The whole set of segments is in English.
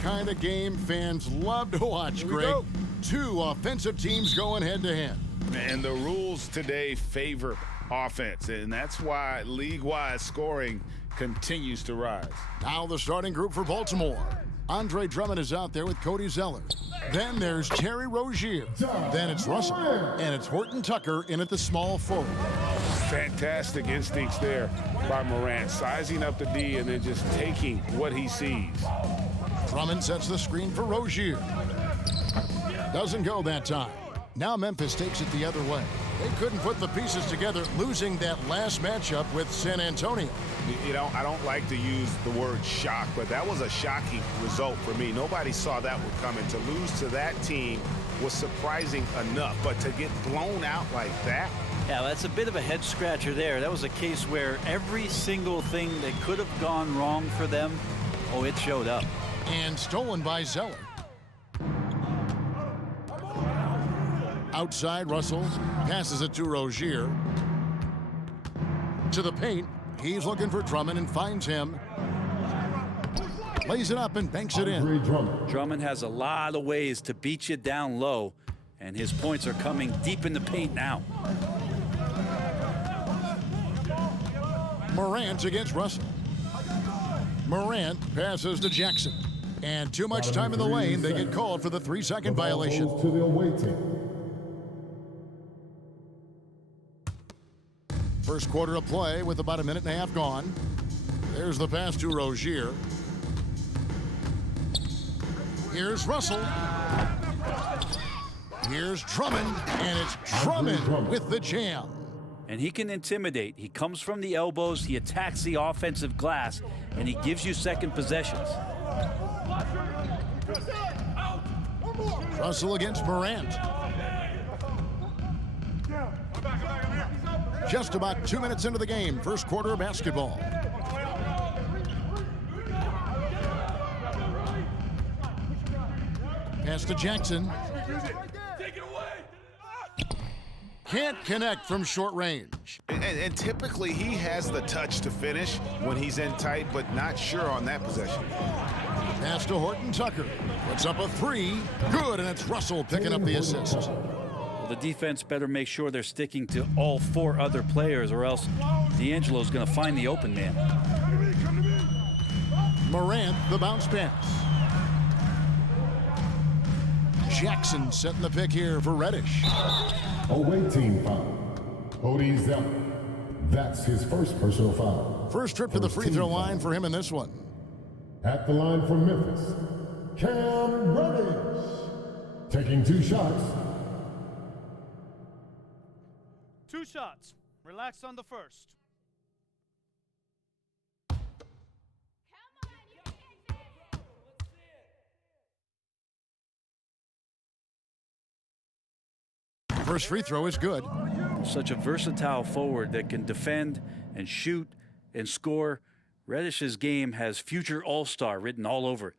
kind of game fans love to watch, Greg. Two offensive teams going head-to-head. And the rules today favor offense, and that's why league-wide scoring continues to rise. Now the starting group for Baltimore. Andre Drummond is out there with Cody Zeller. Then there's Terry Rozier. Then it's Russell. And it's Horton Tucker in at the small forward. Fantastic instincts there by Morant, sizing up the D and then just taking what he sees. Drummond sets the screen for Rozier. Doesn't go that time. Now Memphis takes it the other way. They couldn't put the pieces together, losing that last matchup with San Antonio. You know, I don't like to use the word shock, but that was a shocking result for me. Nobody saw that one coming. To lose to that team was surprising enough, but to get blown out like that? Yeah, that's a bit of a head scratcher there. That was a case where every single thing that could have gone wrong for them, oh, it showed up. And stolen by Zeller. Outside, Russell passes it to Rozier. To the paint. He's looking for Drummond and finds him. Lays it up and banks it in. Drummond has a lot of ways to beat you down low, and his points are coming deep in the paint now. Morant against Russell. Morant passes to Jackson. And too much time in the lane, they get called for the 3-second violation. To the away team. First quarter of play with about a minute and a half gone. There's the pass to Rozier. Here's Russell. Here's Drummond, and it's Drummond with the jam. And he can intimidate. He comes from the elbows, he attacks the offensive glass, and he gives you second possessions. Russell against Morant. Just about 2 minutes into the game, first quarter of basketball. Pass to Jackson. Can't connect from short range. And typically he has the touch to finish when he's in tight, but not sure on that possession. Pass to Horton Tucker. Puts up a three. Good, and it's Russell picking up the assist. The defense better make sure they're sticking to all four other players, or else D'Angelo's going to find the open man. Morant, the bounce pass. Jackson setting the pick here for Reddish. Away team foul. Cody Zeller. That's his first personal foul. First trip to the free throw line for him in this one. At the line for Memphis, Cam Reddish. Taking 2 shots. 2 shots. Relax on the first. First free throw is good. Such a versatile forward that can defend and shoot and score. Reddish's game has future all-star written all over it.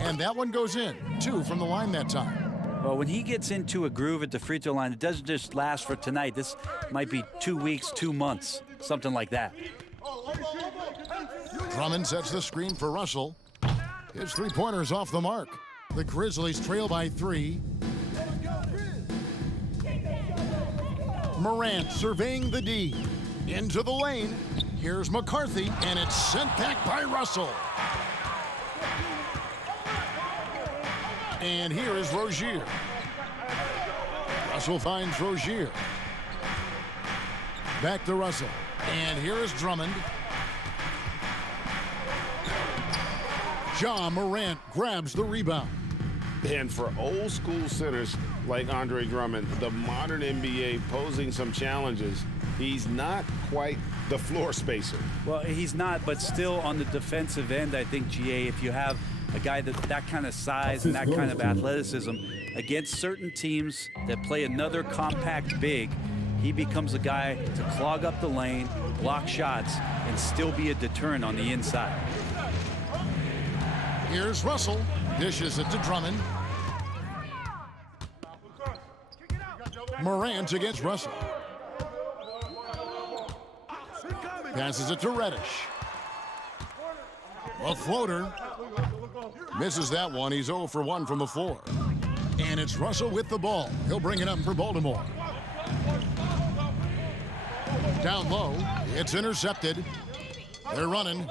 And that one goes in. 2 from the line that time. Well, when he gets into a groove at the free throw line, it doesn't just last for tonight. This might be 2 weeks, 2 months, something like that. Drummond sets the screen for Russell. His three-pointer's off the mark. The Grizzlies trail by 3. Morant surveying the D. Into the lane. Here's McCarthy, and it's sent back by Russell. And here is Rozier. Russell finds Rozier. Back to Russell. And here is Drummond. Ja Morant grabs the rebound. And for old school centers like Andre Drummond, the modern NBA posing some challenges, he's not quite the floor spacer. Well, he's not, but still on the defensive end, I think, GA, if you have a guy that kind of size and that kind of athleticism against certain teams that play another compact big, he becomes a guy to clog up the lane, block shots, and still be a deterrent on the inside. Here's Russell. Dishes it to Drummond. Morant against Russell. Passes it to Reddish. A floater. Misses that one. He's 0 for 1 from the floor. And it's Russell with the ball. He'll bring it up for Baltimore. Down low. It's intercepted. They're running.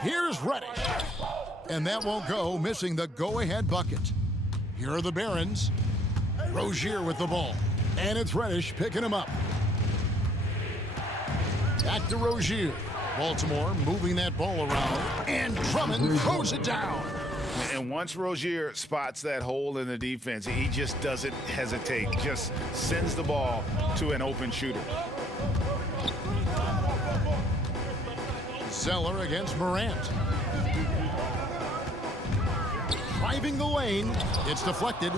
Here's Reddish. And that won't go, missing the go-ahead bucket. Here are the Barons. Rozier with the ball. And it's Reddish picking him up. Back to Rozier. Baltimore moving that ball around. And Drummond throws it down. And once Rozier spots that hole in the defense, he just doesn't hesitate. Just sends the ball to an open shooter. Zeller against Morant. Driving the lane. It's deflected.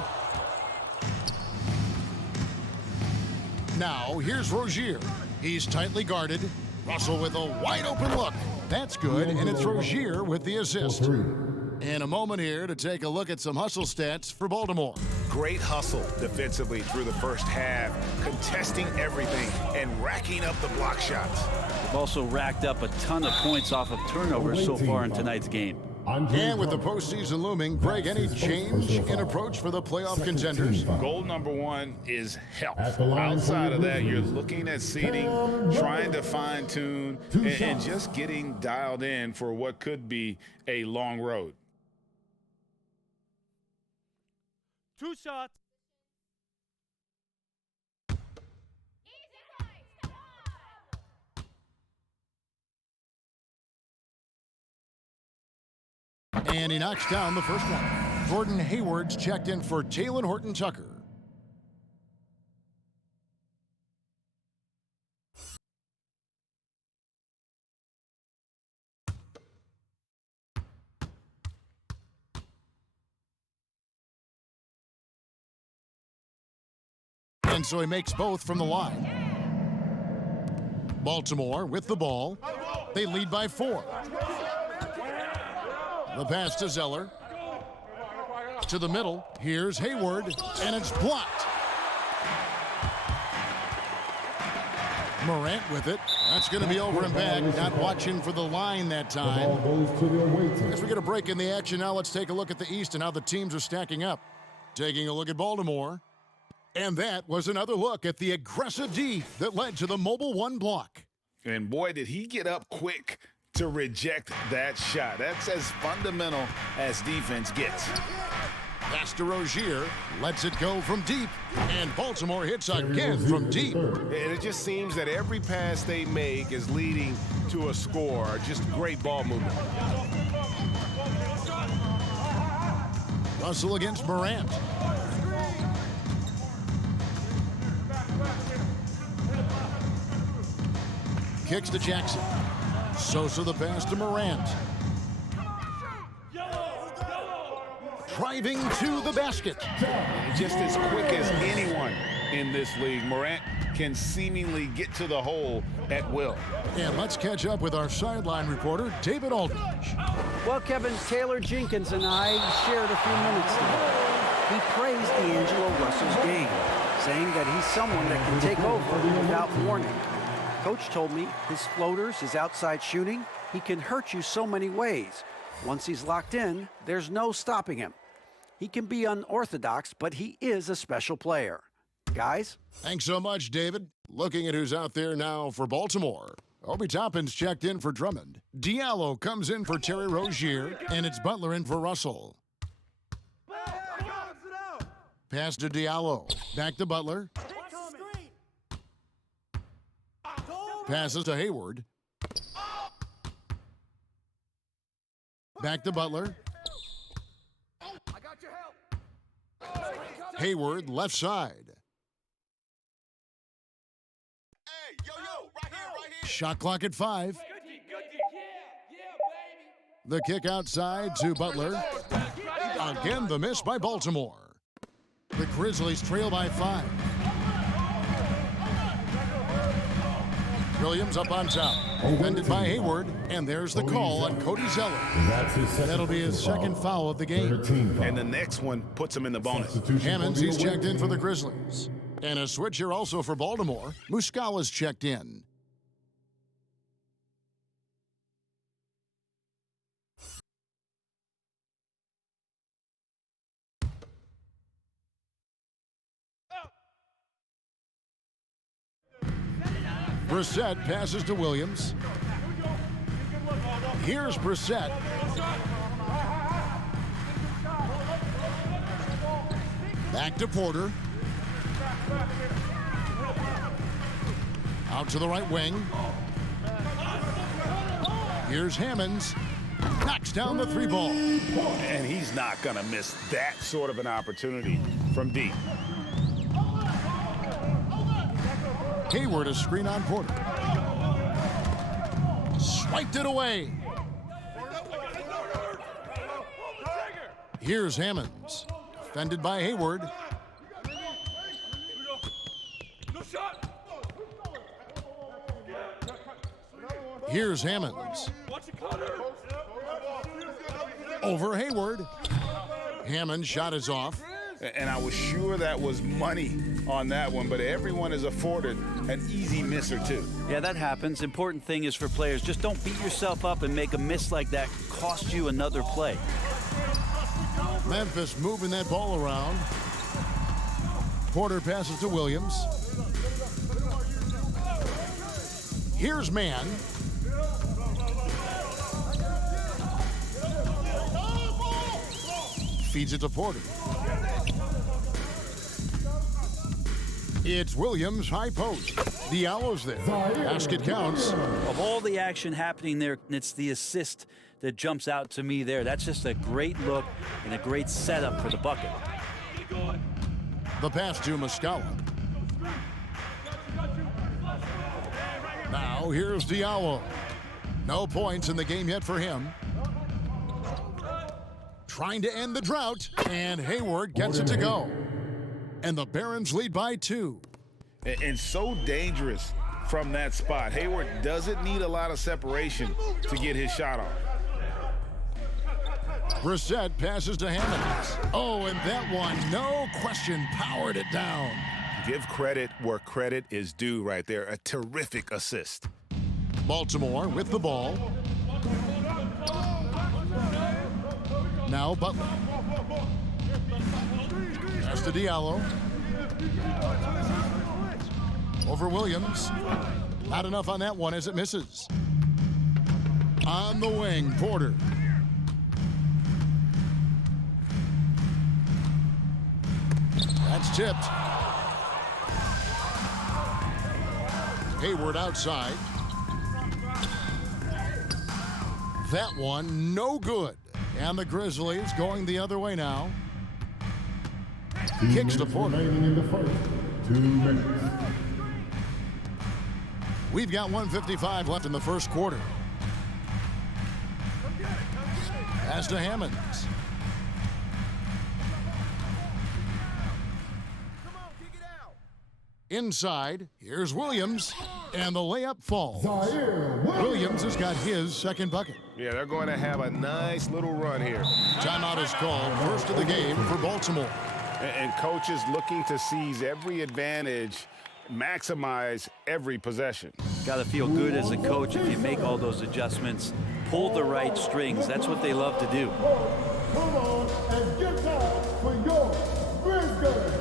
Now, here's Rozier. He's tightly guarded. Russell with a wide open look. That's good, and it's Rozier with the assist. And a moment here to take a look at some hustle stats for Baltimore. Great hustle defensively through the first half, contesting everything and racking up the block shots. They've also racked up a ton of points off of turnovers so far in tonight's game. And with the postseason looming, Greg, any change in approach for the playoff contenders? Goal number one is health. Outside of that, you're looking at seeding, trying to fine-tune, and just getting dialed in for what could be a long road. 2 shots. And he knocks down the first one. Gordon Hayward's checked in for Taylor Horton-Tucker. And so he makes both from the line. Baltimore with the ball. They lead by 4. The pass to Zeller. To the middle. Here's Hayward, and it's blocked. Morant with it. That's going to be over and back. Not watching for the line that time. As we get a break in the action now, let's take a look at the East and how the teams are stacking up. Taking a look at Baltimore. And that was another look at the aggressive D that led to the mobile 1 block. And boy, did he get up quick to reject that shot. That's as fundamental as defense gets. Pass to Rozier, lets it go from deep, and Baltimore hits again from deep. And it just seems that every pass they make is leading to a score. Just great ball movement. Russell against Morant. Kicks to Jackson. Sosa the pass to Morant. Driving to the basket. Just as quick as anyone in this league, Morant can seemingly get to the hole at will. And let's catch up with our sideline reporter, David Aldridge. Well, Kevin, Taylor Jenkins and I shared a few minutes together. He praised D'Angelo Russell's game, saying that he's someone that can take over without warning. Coach told me his floaters, his outside shooting, he can hurt you so many ways. Once he's locked in, there's no stopping him. He can be unorthodox, but he is a special player. Guys? Thanks so much, David. Looking at who's out there now for Baltimore. Obi Toppin's checked in for Drummond. Diallo comes in for Terry Rozier, and it's Butler in for Russell. Pass to Diallo. Back to Butler. Passes to Hayward. Back to Butler. Hayward, left side. Shot clock at 5. The kick outside to Butler. Again, the miss by Baltimore. The Grizzlies trail by 5. Williams up on top. Defended by Hayward, and there's the call on Cody Zeller. That's his second. That'll be his second foul of the game. 13 foul. And the next one puts him in the bonus. Hammonds, he's checked in for the Grizzlies. And a switch here also for Baltimore. Muscala's checked in. Brissett passes to Williams. Here's Brissett. Back to Porter. Out to the right wing. Here's Hammonds. Knocks down the three ball. And he's not going to miss that sort of an opportunity from deep. Hayward a screen on Porter. Swiped it away. Here's Hammonds. Defended by Hayward. Here's Hammonds. Over Hayward. Hammond's shot is off. And I was sure that was money on that one, but everyone is afforded an easy miss or two. Yeah, that happens. Important thing is for players, just don't beat yourself up and make a miss like that cost you another play. Memphis moving that ball around. Porter passes to Williams. Here's Mann. Feeds it to Porter. It's Williams, high post. Diallo's there. Basket counts. Of all the action happening there, it's the assist that jumps out to me there. That's just a great look and a great setup for the bucket. The pass to Muscala. Now here's Diallo. No points in the game yet for him. Trying to end the drought, and Hayward gets it to go. And the Barons lead by 2. And so dangerous from that spot. Hayward doesn't need a lot of separation to get his shot off. Brissett passes to Hammonds. Oh, and that one, no question, powered it down. Give credit where credit is due right there. A terrific assist. Baltimore with the ball. Now Butler. Pass to Diallo. Over Williams. Not enough on that one as it misses. On the wing, Porter. That's tipped. Hayward outside. That one, no good. And the Grizzlies going the other way now. Kicks to Porter. Remaining in the first. 2 minutes. We've got 1:55 left in the first quarter. Pass to Hammonds. Inside, here's Williams, and the layup falls. Williams has got his second bucket. Yeah, they're going to have a nice little run here. Timeout is called, first of the game for Baltimore. And coaches looking to seize every advantage, maximize every possession. Got to feel good as a coach if you make all those adjustments, pull the right strings. That's what they love to do. Come on and get down for your Grizzlies.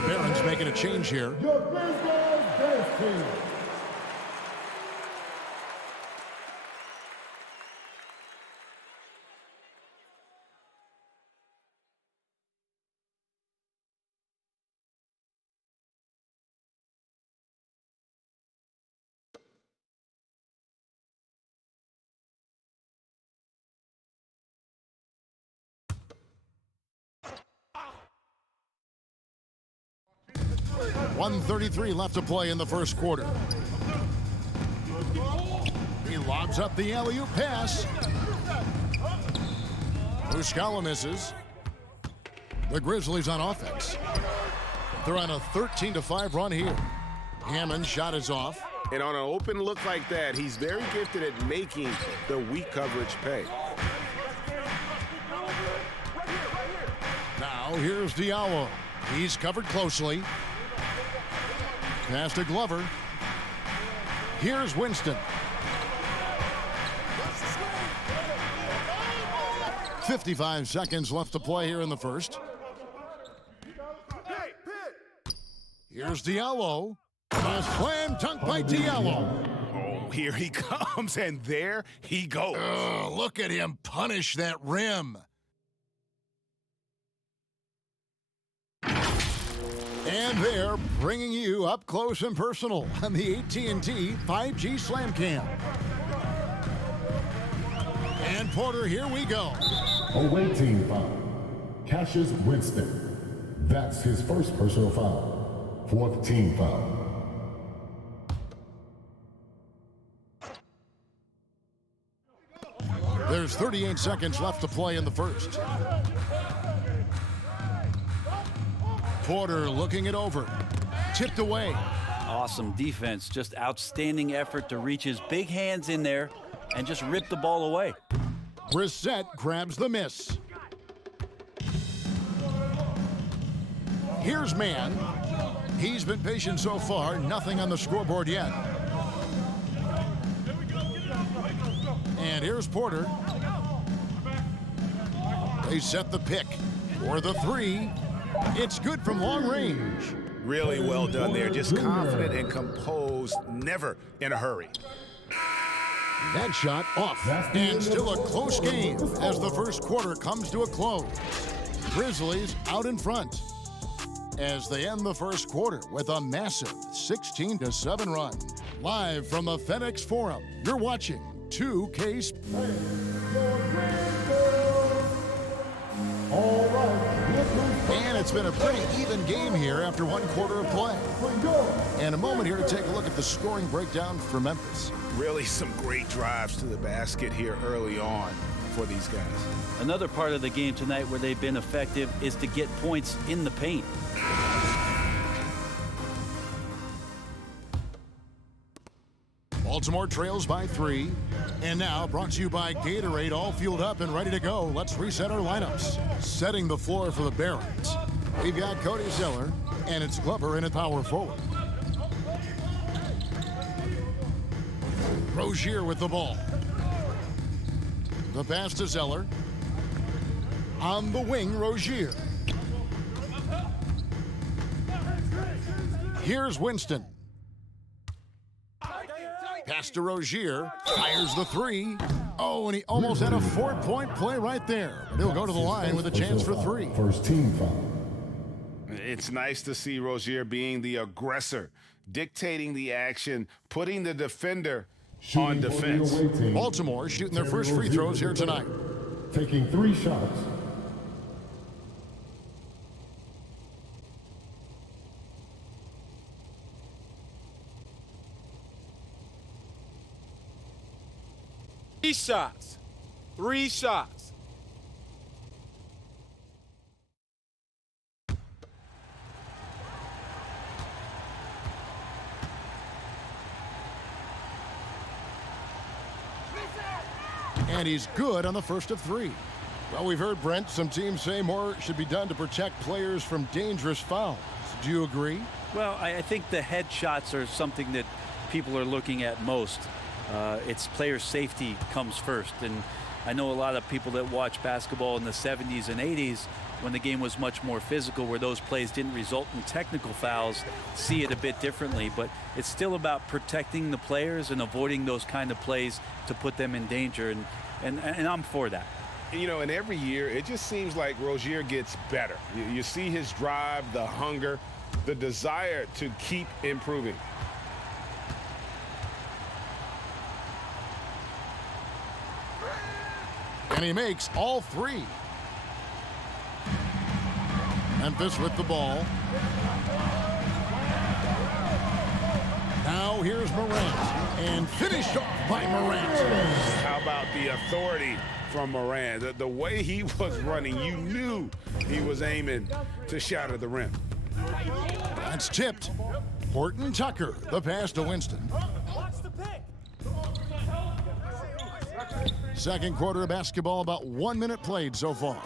the Barons making a change here. Your Grizzlies dance team. .133 left to play in the first quarter. He lobs up the alley-oop pass. Muscala misses. The Grizzlies on offense. They're on a 13-5 run here. Hammond's shot is off. And on an open look like that, he's very gifted at making the weak coverage pay. Now here's Diallo. He's covered closely. Pass to Glover. Here's Winston. 55 seconds left to play here in the first. Here's Diallo. A slam dunk by Diallo. Oh, here he comes, and there he goes. Oh, look at him punish that rim. And they're bringing you up close and personal on the AT&T 5G Slam Cam. And Porter, here we go. Away team foul. Cassius Winston. That's his first personal foul. Fourth team foul. There's 38 seconds left to play in the first. Porter looking it over. Tipped away. Awesome defense. Just outstanding effort to reach his big hands in there and just rip the ball away. Brissett grabs the miss. Here's Mann. He's been patient so far. Nothing on the scoreboard yet. And here's Porter. They set the pick for the three. It's good from long range. Really well done there. Just confident and composed, never in a hurry. That shot off. And still a close game as the first quarter comes to a close. Grizzlies out in front as they end the first quarter with a massive 16-7 run. Live from the FedEx Forum, you're watching 2K Sports. All right. And it's been a pretty even game here after one quarter of play. And a moment here to take a look at the scoring breakdown for Memphis. Really some great drives to the basket here early on for these guys. Another part of the game tonight where they've been effective is to get points in the paint. Baltimore trails by 3. And now brought to you by Gatorade, all fueled up and ready to go. Let's reset our lineups. Setting the floor for the Barons. We've got Cody Zeller, and it's Glover in at power forward. Rozier with the ball. The pass to Zeller. On the wing, Rozier. Here's Winston. Pass to Rozier, fires the three. Oh, and he almost had a 4-point play right there. But he'll go to the line with a chance for 3. First team foul. It's nice to see Rozier being the aggressor, dictating the action, putting the defender on defense. Baltimore shooting their first free throws here tonight. Taking 3 shots. Three shots. And he's good on the first of 3. Well, we've heard, Brent, some teams say more should be done to protect players from dangerous fouls. Do you agree? Well, I think the head shots are something that people are looking at most. It's player safety comes first. And I know a lot of people that watch basketball in the 70s and 80s when the game was much more physical, where those plays didn't result in technical fouls, see it a bit differently. But it's still about protecting the players and avoiding those kind of plays to put them in danger, and I'm for that. You know, and every year it just seems like Rozier gets better. You see his drive, the hunger, the desire to keep improving. And he makes all three. Memphis with the ball. Now here's Morant, and finished off by Morant. How about the authority from Morant? The way he was running, you knew he was aiming to shatter the rim. That's tipped. Horton Tucker, the pass to Winston. Second quarter of basketball, about 1 minute played so far.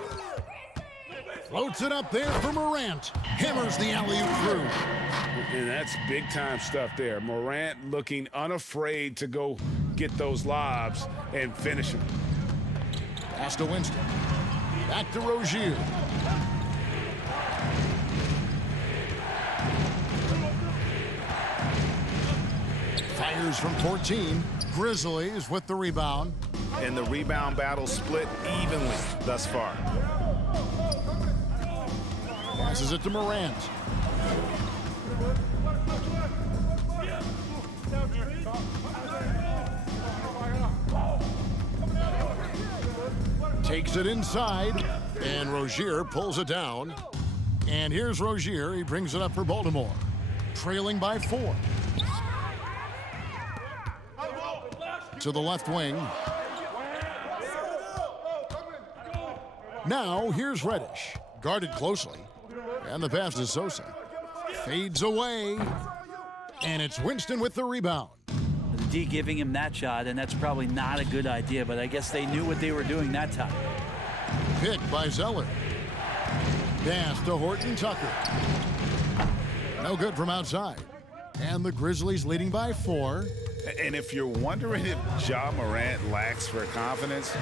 Floats it up there for Morant. Hammers the alley-oop through. And that's big-time stuff there. Morant looking unafraid to go get those lobs and finish them. Pass to Winston. Back to Rozier. Fires from 14. Grizzlies with the rebound. And the rebound battle split evenly thus far. Passes it to Morant. Takes it inside, and Rozier pulls it down. And here's Rozier. He brings it up for Baltimore, trailing by 4. To the left wing. Now here's Reddish, guarded closely. And the pass to Sosa. Fades away. And it's Winston with the rebound. The D giving him that shot, and that's probably not a good idea, but I guess they knew what they were doing that time. Picked by Zeller. Pass to Horton Tucker. No good from outside. And the Grizzlies leading by 4. And if you're wondering if Ja Morant lacks for confidence,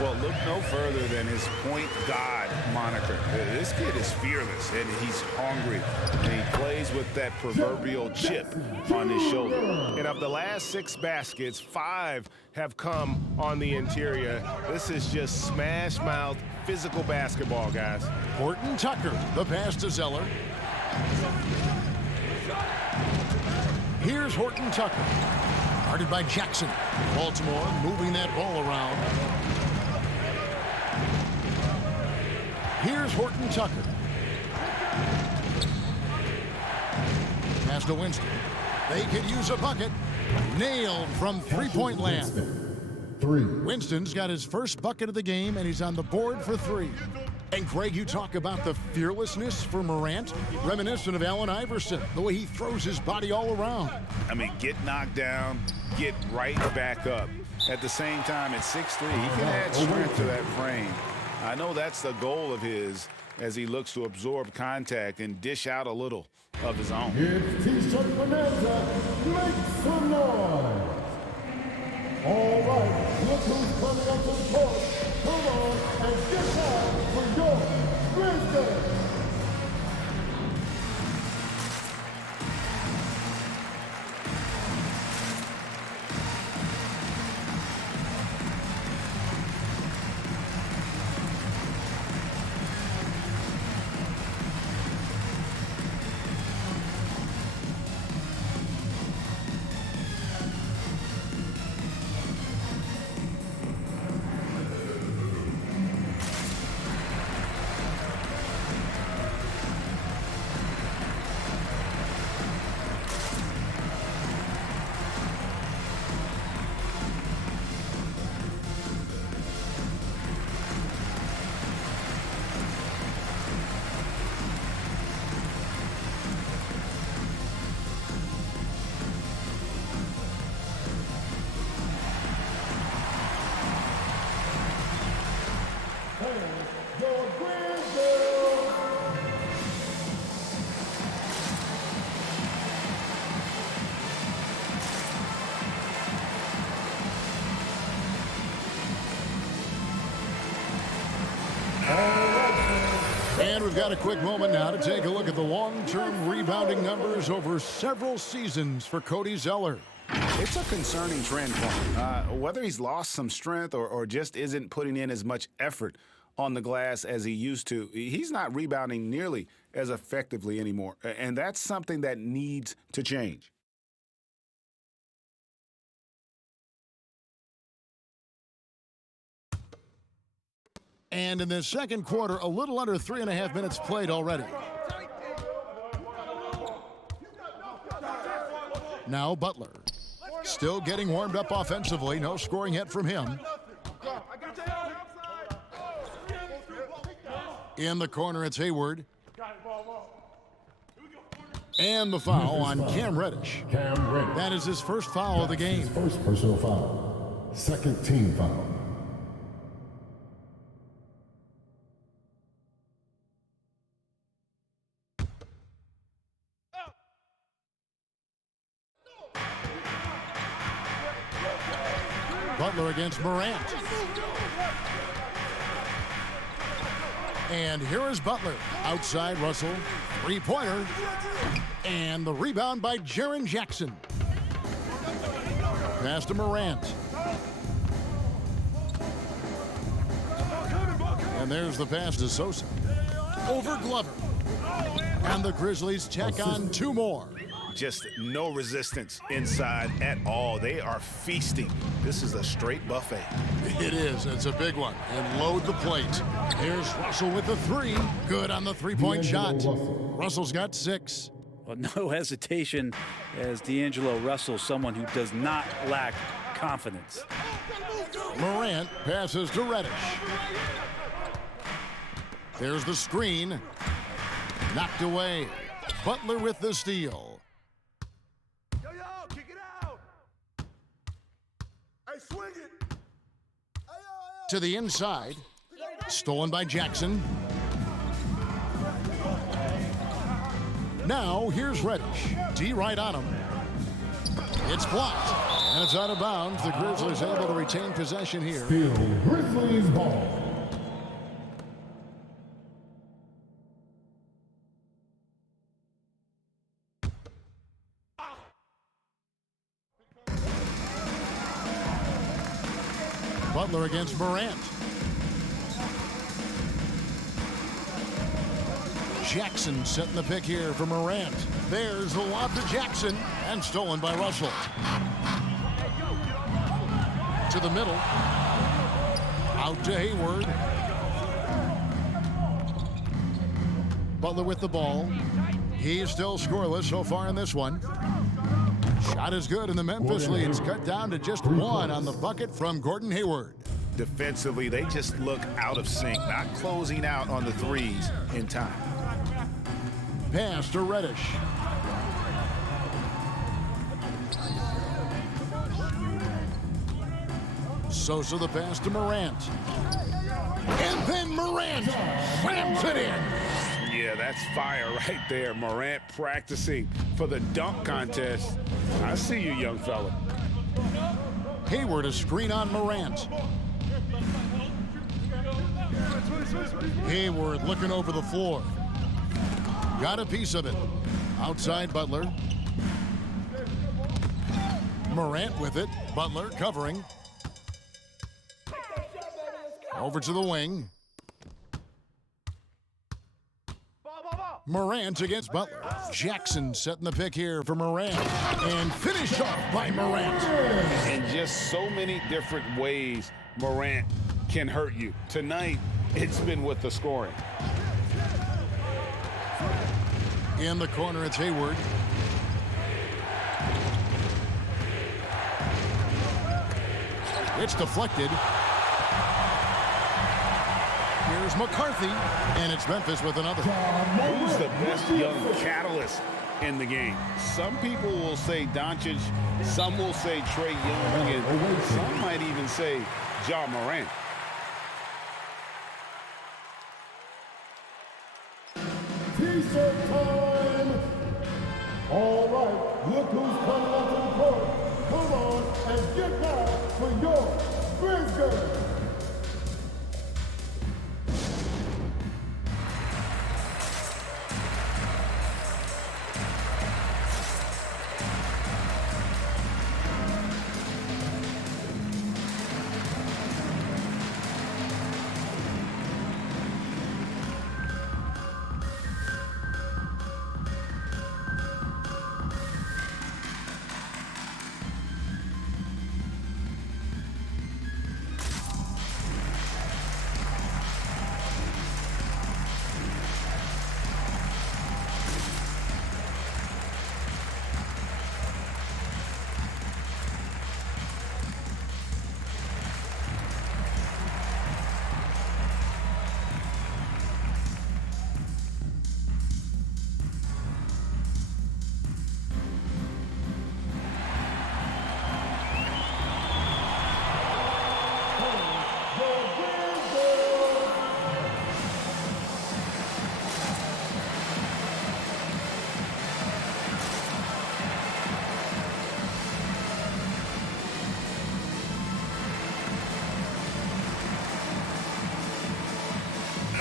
well, look no further than his point God moniker. This kid is fearless, and he's hungry, and he plays with that proverbial chip on his shoulder. And of the last 6 baskets, 5 have come on the interior. This is just smash-mouth physical basketball, guys. Horton Tucker, the pass to Zeller. Here's Horton Tucker. Guarded by Jackson. Baltimore moving that ball around. Here's Horton Tucker. Pass to Winston. They could use a bucket. Nailed from three-point land. 3. Winston's got his first bucket of the game, and he's on the board for 3. And Greg, you talk about the fearlessness for Morant, reminiscent of Allen Iverson, the way he throws his body all around. I mean, get knocked down, get right back up. At the same time, at 6'3", he can add strength to that frame. I know that's the goal of his as he looks to absorb contact and dish out a little of his own. It's T-shirt bonanza. Make some noise. All right, look who's coming up to the court. Come on and get down for your Grizzlies. And we've got a quick moment now to take a look at the long-term rebounding numbers over several seasons for Cody Zeller. It's a concerning trend for him. Whether he's lost some strength or just isn't putting in as much effort on the glass as he used to, he's not rebounding nearly as effectively anymore. And that's something that needs to change. And in the second quarter, a little under 3.5 minutes played already. Now Butler. Still getting warmed up offensively. No scoring yet from him. In the corner, it's Hayward. And the foul on Cam Reddish. That is his first foul of the game. First personal foul. Second team foul. Butler against Morant. And here is Butler. Outside Russell. Three-pointer. And the rebound by Jaren Jackson. Pass to Morant. And there's the pass to Sosa. Over Glover. And the Grizzlies check on two more. Just no resistance inside at all. They are feasting. This is a straight buffet. It is. It's a big one. And load the plate. Here's Russell with the three. Good on the three-point shot. Russell's got 6. Well, no hesitation as D'Angelo Russell, someone who does not lack confidence. Morant passes to Reddish. There's the screen. Knocked away. Butler with the steal. To the inside. Stolen by Jackson. Now here's Reddish. D right on him. It's blocked. And it's out of bounds. The Grizzlies able to retain possession here. Still Grizzlies ball. Butler against Morant. Jackson setting the pick here for Morant. There's the lob to Jackson and stolen by Russell. To the middle. Out to Hayward. Butler with the ball. He's still scoreless so far in this one. Shot is good, and the Memphis lead's cut down to just 1 on the bucket from Gordon Hayward. Defensively, they just look out of sync, not closing out on the threes in time. Pass to Reddish. Sosa the pass to Morant. And then Morant slams it in. Yeah, that's fire right there. Morant practicing for the dunk contest. I see you, young fella. Hayward a screen on Morant. Hayward looking over the floor. Got a piece of it. Outside Butler. Morant with it. Butler covering. Over to the wing. Morant against Butler. Jackson setting the pick here for Morant. And finished off by Morant. In just so many different ways, Morant can hurt you. Tonight, it's been with the scoring. In the corner, it's Hayward. It's deflected. Here's McCarthy, and it's Memphis with another. Who's the best young catalyst in the game? Some people will say Doncic, some will say Trae Young, and some might even say Ja Morant. T-shirt time. All right, look who's coming up to the court. Come on and get back for your Grizzlies.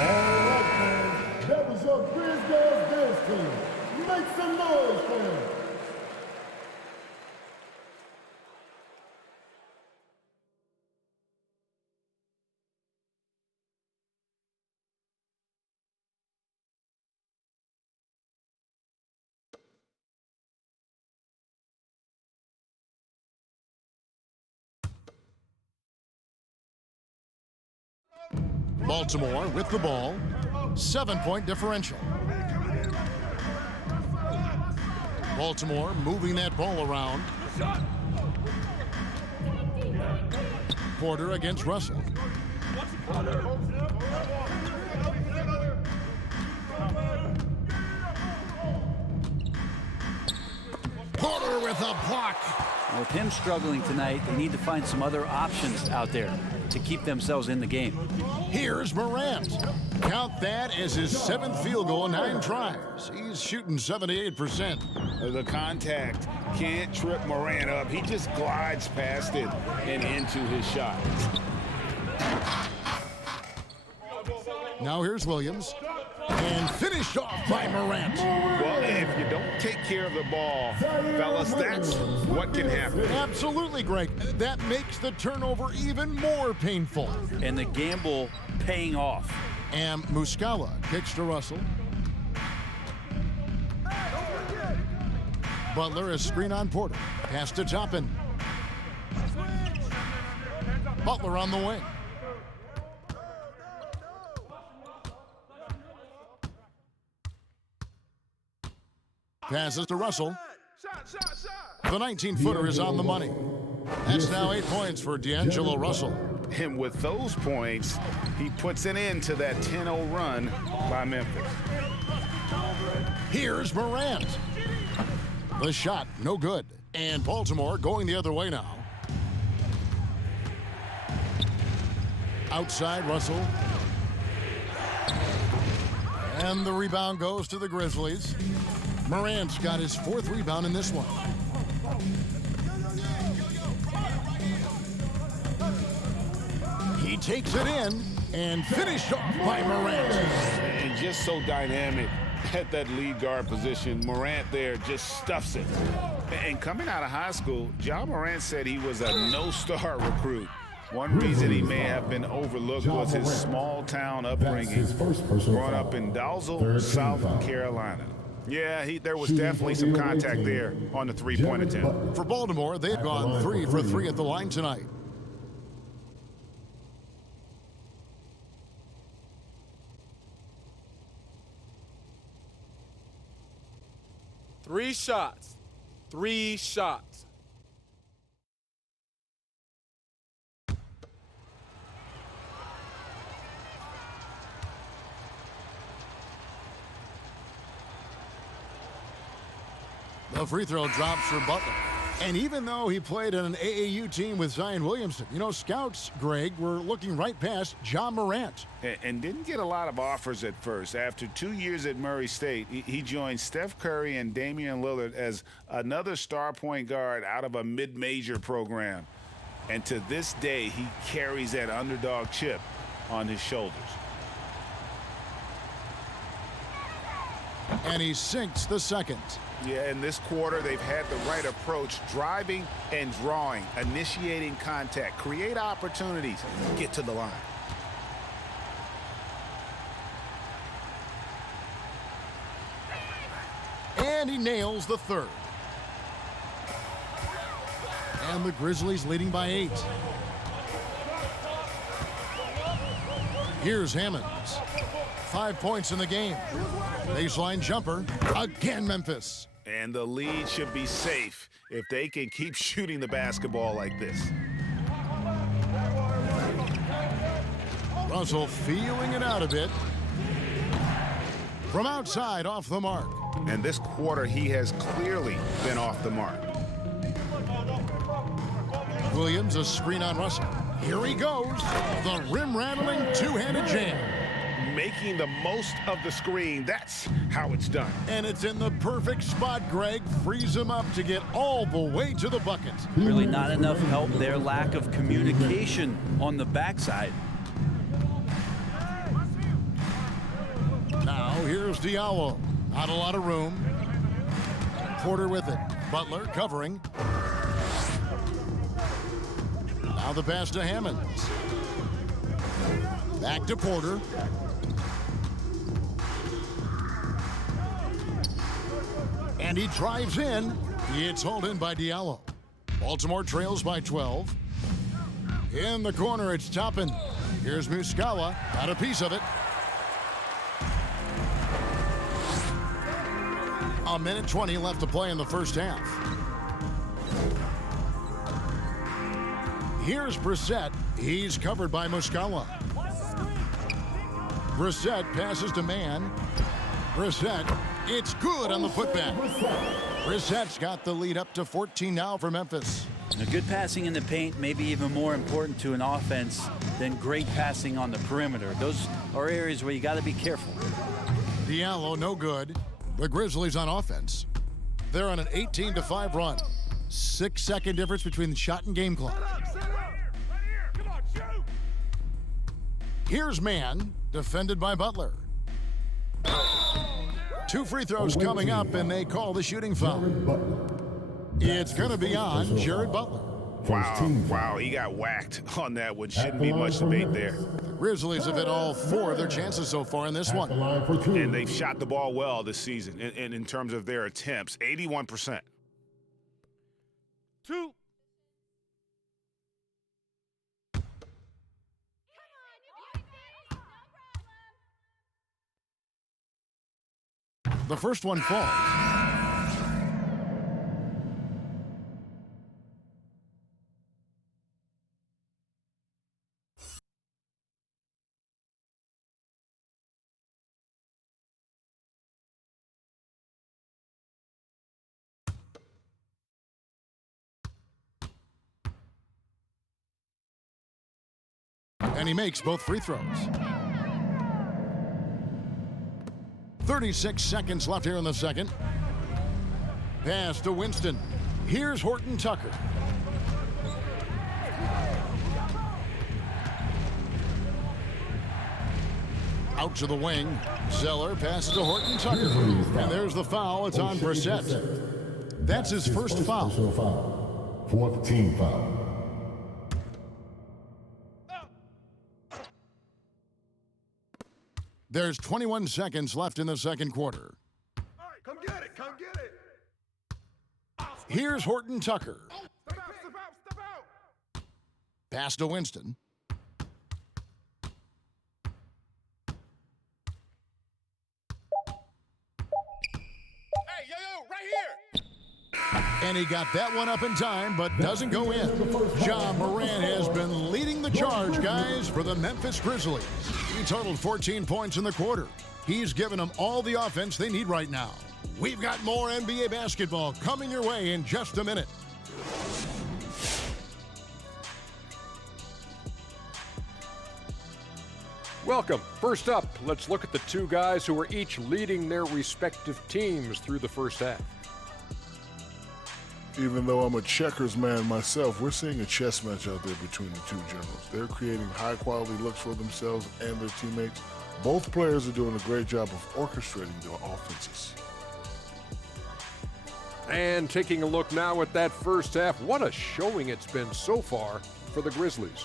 right, fans. That was your Grizzlies dance team. Make some noise, fans. Baltimore with the ball, 7-point differential. Baltimore moving that ball around. Porter against Russell. Porter with a block. With him struggling tonight, they need to find some other options out there to keep themselves in the game. Here's Morant. Count that as his 7th field goal in 9 tries. He's shooting 78%. The contact can't trip Morant up. He just glides past it and into his shot. Now here's Williams. And finished off by Morant. Well, if you don't take care of the ball, fellas, that's what can happen. Absolutely, Greg. That makes the turnover even more painful. And the gamble paying off. And Muscala kicks to Russell. Butler is screen on Porter. Pass to Toppin. Butler on the wing. Passes to Russell. The 19-footer is on the money. That's now 8 points for D'Angelo Russell. And with those points, he puts an end to that 10-0 run by Memphis. Here's Morant. The shot, no good. And Baltimore going the other way now. Outside, Russell. And the rebound goes to the Grizzlies. Morant's got his 4th rebound in this one. He takes it in and finished off by Morant. And just so dynamic at that lead guard position. Morant there just stuffs it. And coming out of high school, Ja Morant said he was a no-star recruit. One reason he may have been overlooked was his small-town upbringing, growing up in Dalzell, South Carolina. Yeah, there was definitely some contact there on the three-point attempt. For Baltimore, they've gone 3 for 3 at the line tonight. Three shots. 3 shots. The free throw drops for Butler. And even though he played on an AAU team with Zion Williamson, you know, scouts, Greg, were looking right past Ja Morant. And didn't get a lot of offers at first. After 2 years at Murray State, he joined Steph Curry and Damian Lillard as another star point guard out of a mid-major program. And to this day, he carries that underdog chip on his shoulders. And he sinks the second. Yeah, in this quarter, they've had the right approach, driving and drawing, initiating contact, create opportunities, get to the line. And he nails the third. And the Grizzlies leading by 8. Here's Hammonds. 5 points in the game. Baseline jumper. Again, Memphis. And the lead should be safe if they can keep shooting the basketball like this. Russell feeling it out a bit. From outside, off the mark. And this quarter, he has clearly been off the mark. Williams, a screen on Russell. Here he goes. The rim-rattling two-handed jam. Making the most of the screen. That's how it's done. And it's in the perfect spot, Greg. Frees him up to get all the way to the bucket. Really not enough help there. Lack of communication on the backside. Here's Diallo. Not a lot of room. Porter with it. Butler covering. Now the pass to Hammonds. Back to Porter. And he drives in. It's hauled in by Diallo. Baltimore trails by 12. In the corner, it's Toppin. Here's Muscala. Got a piece of it. A minute 20 left to play in the first half. Here's Brissett. He's covered by Muscala. Brissett passes to Mann. Brissett, it's good on the putback. Brissett's got the lead up to 14 now for Memphis. A good passing in the paint may be even more important to an offense than great passing on the perimeter. Those are areas where you got to be careful. Diallo, no good. The Grizzlies on offense. They're on an 18-5 run. 6-second difference between the shot and game clock. Here's Mann, defended by Butler. 2 free throws coming up, and they call the shooting foul. It's going to be on Jared Butler. Wow, he got whacked on that one. Shouldn't be much debate there. The Grizzlies have hit all 4 of their chances so far in this one. And they've shot the ball well this season in terms of their attempts, 81%. 2. The first one falls. And he makes both free throws. 36 seconds left here in the second. Pass to Winston. Here's Horton Tucker. Out to the wing. Zeller passes to Horton Tucker. And there's the foul. It's on Brissett. That's his first foul. 4th team foul. There's 21 seconds left in the second quarter. All right, come get it, come get it. Here's Horton Tucker. Step out. Pass to Winston. Hey, yo, right here. And he got that one up in time, but doesn't go in. John Moran has been leading the charge, guys, for the Memphis Grizzlies. He totaled 14 points in the quarter. He's given them all the offense they need right now. We've got more NBA basketball coming your way in just a minute. Welcome. First up, let's look at the 2 guys who are each leading their respective teams through the first half. Even though I'm a checkers man myself, we're seeing a chess match out there between the 2 generals. They're creating high-quality looks for themselves and their teammates. Both players are doing a great job of orchestrating their offenses. And taking a look now at that first half, what a showing it's been so far for the Grizzlies.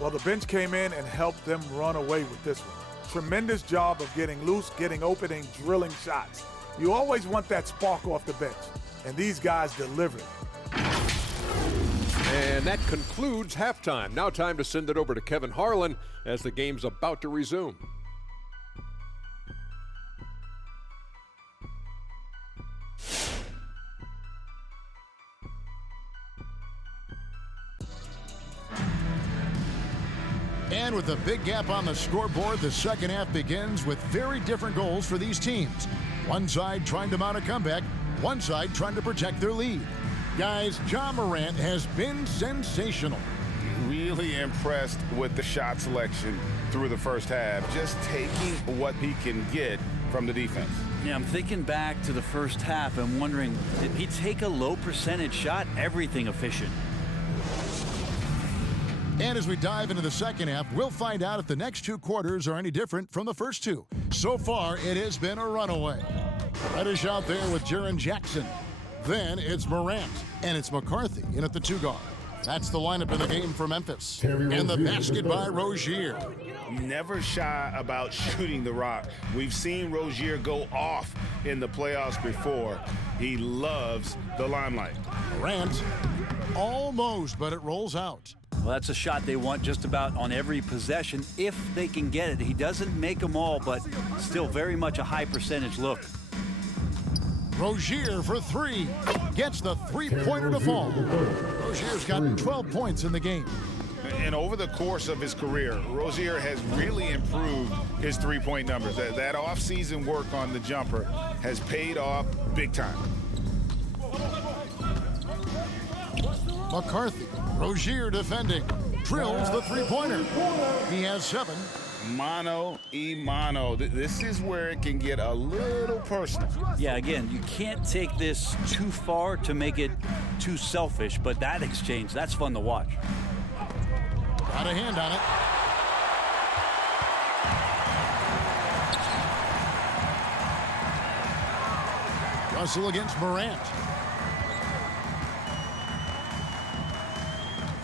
Well, the bench came in and helped them run away with this one. Tremendous job of getting loose, getting open, and drilling shots. You always want that spark off the bench, and these guys delivered. And that concludes halftime. Now time to send it over to Kevin Harlan as the game's about to resume. And with a big gap on the scoreboard, the second half begins with very different goals for these teams. One side trying to mount a comeback, one side trying to protect their lead. Guys, John Morant has been sensational. Really impressed with the shot selection through the first half, just taking what he can get from the defense. Yeah, I'm thinking back to the first half and wondering, did he take a low percentage shot? Everything efficient. And as we dive into the second half, we'll find out if the next two quarters are any different from the first two. So far, it has been a runaway. Reddish out there with Jaren Jackson. Then it's Morant, and it's McCarthy in at the 2 guard. That's the lineup in the game for Memphis. And the basket by Rozier. Never shy about shooting the rock. We've seen Rozier go off in the playoffs before. He loves the limelight. Morant, almost, but it rolls out. Well, that's a shot they want just about on every possession if they can get it. He doesn't make them all, but still very much a high percentage look. Rozier for 3. Gets the three-pointer to fall. Rozier's got 12 points in the game. And over the course of his career, Rozier has really improved his three-point numbers. That off-season work on the jumper has paid off big time. McCarthy, Rozier defending, drills the three-pointer. He has 7. Mano y mano. This is where it can get a little personal. Yeah, again, you can't take this too far to make it too selfish, but that exchange, that's fun to watch. Got a hand on it. Russell against Morant.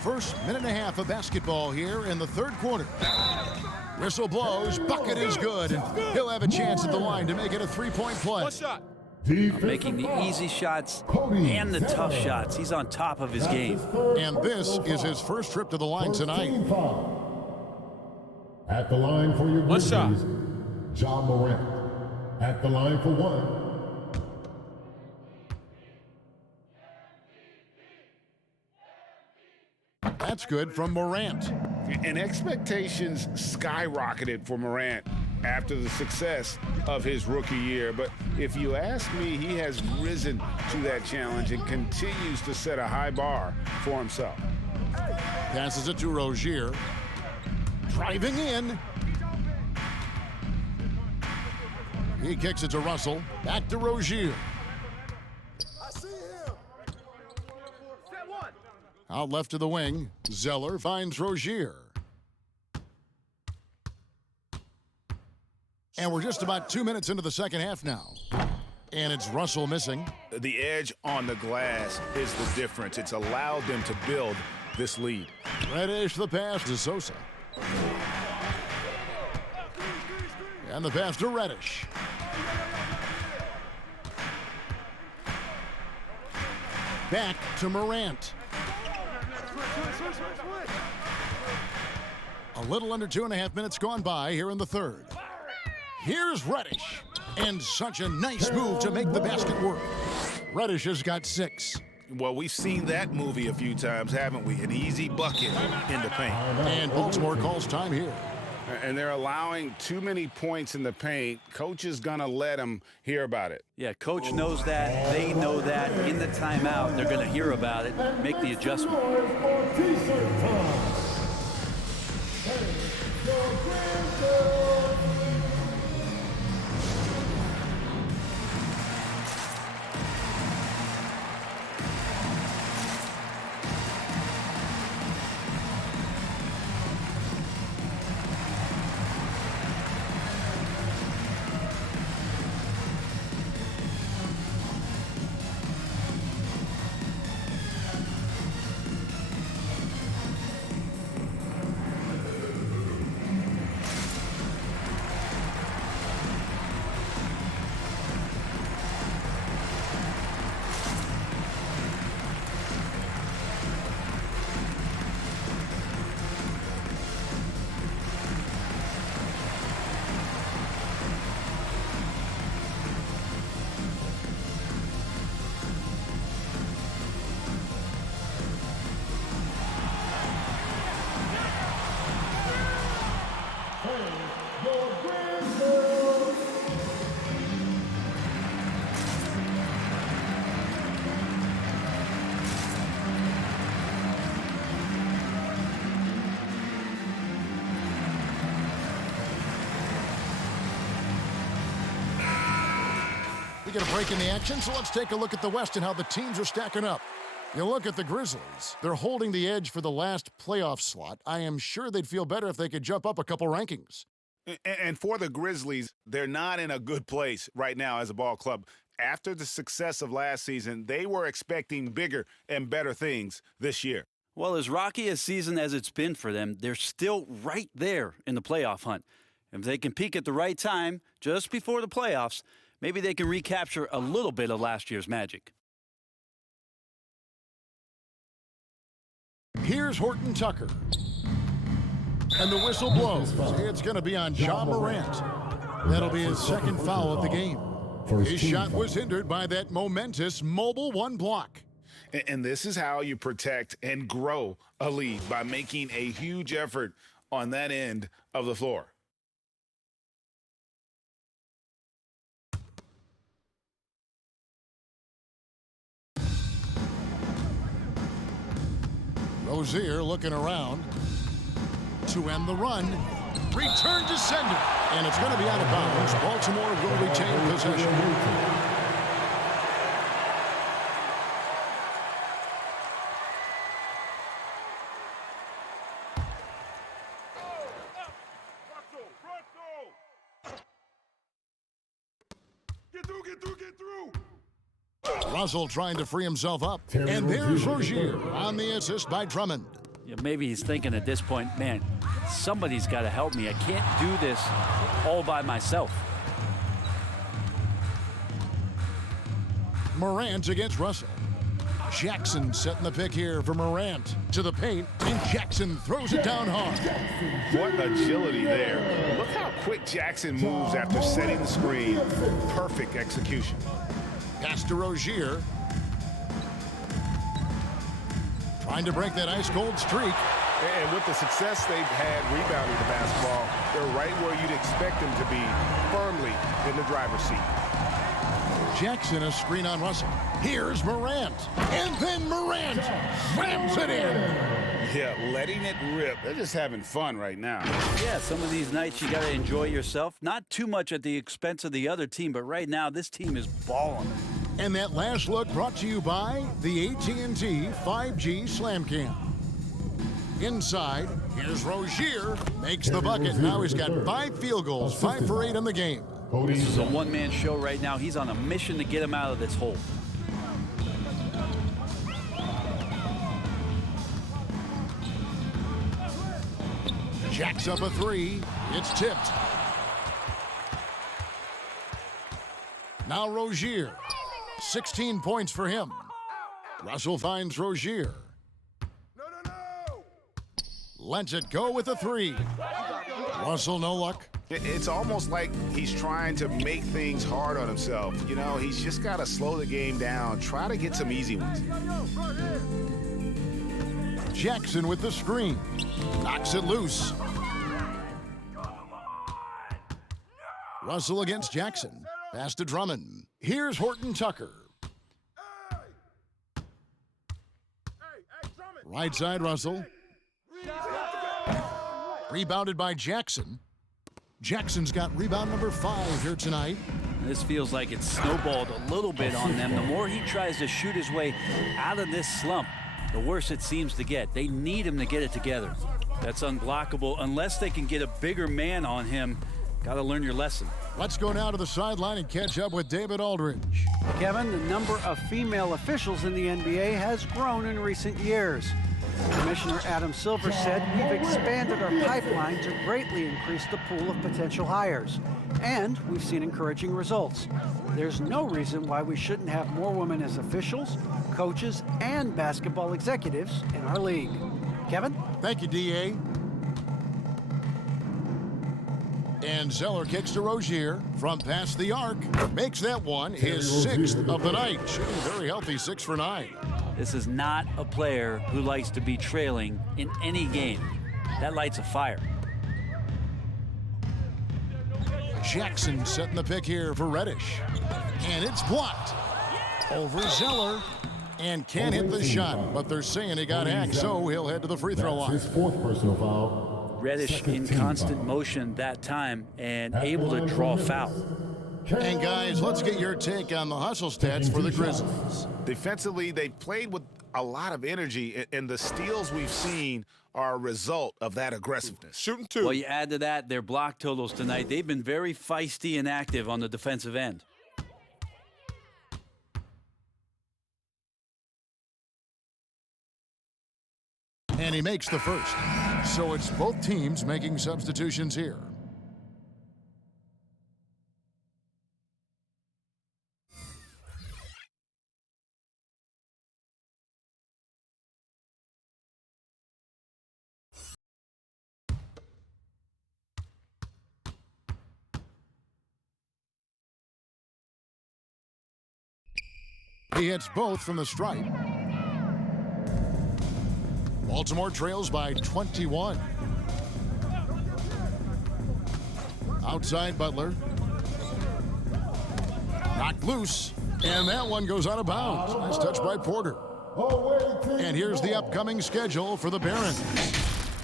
First minute and a half of basketball here in the third quarter. Whistle blows, bucket is good, and he'll have a chance at the line to make it a three-point play. One shot. Making the easy shots and the tough shots. He's on top of his game. And this is his first trip to the line tonight. At the line for your One shot. Grizzlies, John Morant. At the line for 1. That's good from Morant. And expectations skyrocketed for Morant after the success of his rookie year. But if you ask me, he has risen to that challenge and continues to set a high bar for himself. Passes it to Rozier. Driving in. He kicks it to Russell. Back to Rozier. Out left to the wing. Zeller finds Rozier. And we're just about 2 minutes into the second half now. And it's Russell missing. The edge on the glass is the difference. It's allowed them to build this lead. Reddish the pass to Sosa. And the pass to Reddish. Back to Morant. A little under 2.5 minutes gone by here in the third. Here's Reddish. And such a nice move to make the basket work. Reddish has got 6. Well, we've seen that movie a few times, haven't we? An easy bucket in the paint. And Baltimore calls time here. And they're allowing too many points in the paint. Coach is going to let them hear about it. Yeah, coach knows that. They know that. In the timeout, they're going to hear about it, make the adjustment. We get a break in the action, so let's take a look at the West and how the teams are stacking up. You look at the Grizzlies. They're holding the edge for the last playoff slot. I am sure they'd feel better if they could jump up a couple rankings. And for the Grizzlies, they're not in a good place right now as a ball club. After the success of last season, they were expecting bigger and better things this year. Well, as rocky a season as it's been for them, they're still right there in the playoff hunt. If they can peak at the right time, just before the playoffs, maybe they can recapture a little bit of last year's magic. Here's Horton Tucker. And the whistle blows. It's going to be on John Morant. That'll be his second foul of the game. His shot was hindered by that momentous mobile one block. And this is how you protect and grow a lead, by making a huge effort on that end of the floor. Rozier looking around to end the run. Return to sender. And it's going to be out of bounds. Baltimore will retain possession. Get through. Russell trying to free himself up. And there's Rozier on the assist by Drummond. Yeah, maybe he's thinking at this point, man, somebody's got to help me. I can't do this all by myself. Morant against Russell. Jackson setting the pick here for Morant to the paint, and Jackson throws it down hard. What agility there. Look how quick Jackson moves after setting the screen. Perfect execution. Pass to Rozier. Trying to break that ice-cold streak. And with the success they've had rebounding the basketball, they're right where you'd expect them to be, firmly in the driver's seat. Jackson, a screen on Russell. Here's Morant. And then Morant slams it in. Yeah, letting it rip. They're just having fun right now. Yeah, some of these nights you got to enjoy yourself. Not too much at the expense of the other team, but right now this team is balling. And that last look brought to you by the AT&T 5G Slam Cam. Inside, here's Rozier. Makes the bucket. Now he's got 5 field goals, 5 for 8 in the game. This is a one-man show right now. He's on a mission to get him out of this hole. Jacks up a 3. It's tipped. Now Rozier. 16 points for him. Russell finds Rozier. Lets it go with a 3. Russell, no luck. It's almost like he's trying to make things hard on himself. You know, he's just got to slow the game down, try to get some easy ones. Jackson with the screen. Knocks it loose. Russell against Jackson. Pass to Drummond. Here's Horton Tucker. Right side, Russell. Rebounded by Jackson. Jackson's got rebound number 5 here tonight. This feels like it's snowballed a little bit on them. The more he tries to shoot his way out of this slump, the worse it seems to get. They need him to get it together. That's unblockable unless they can get a bigger man on him. Got to learn your lesson. Let's go now to the sideline and catch up with David Aldridge. Kevin, the number of female officials in the NBA has grown in recent years. Commissioner Adam Silver said we've expanded our pipeline to greatly increase the pool of potential hires, and we've seen encouraging results. There's no reason why we shouldn't have more women as officials, coaches, and basketball executives in our league. Kevin? Thank you, D.A. And Zeller kicks to Rozier from past the arc. Makes that one his 6th of the night. Shooting a very healthy 6 for 9. This is not a player who likes to be trailing in any game. That lights a fire. Jackson setting the pick here for Reddish. And it's blocked. Over Zeller. And can't hit the shot, but they're saying he got hacked, so he'll head to the free throw line. His 4th personal foul. Reddish in constant motion that time and able to draw foul. And guys, let's get your take on the hustle stats for the Grizzlies. Defensively, they've played with a lot of energy, and the steals we've seen are a result of that aggressiveness. Shooting two. Well, you add to that their block totals tonight. They've been very feisty and active on the defensive end. And he makes the first. So it's both teams making substitutions here. He hits both from the stripe. Baltimore trails by 21. Outside Butler. Knocked loose. And that one goes out of bounds. Nice touch by Porter. And here's the upcoming schedule for the Barons.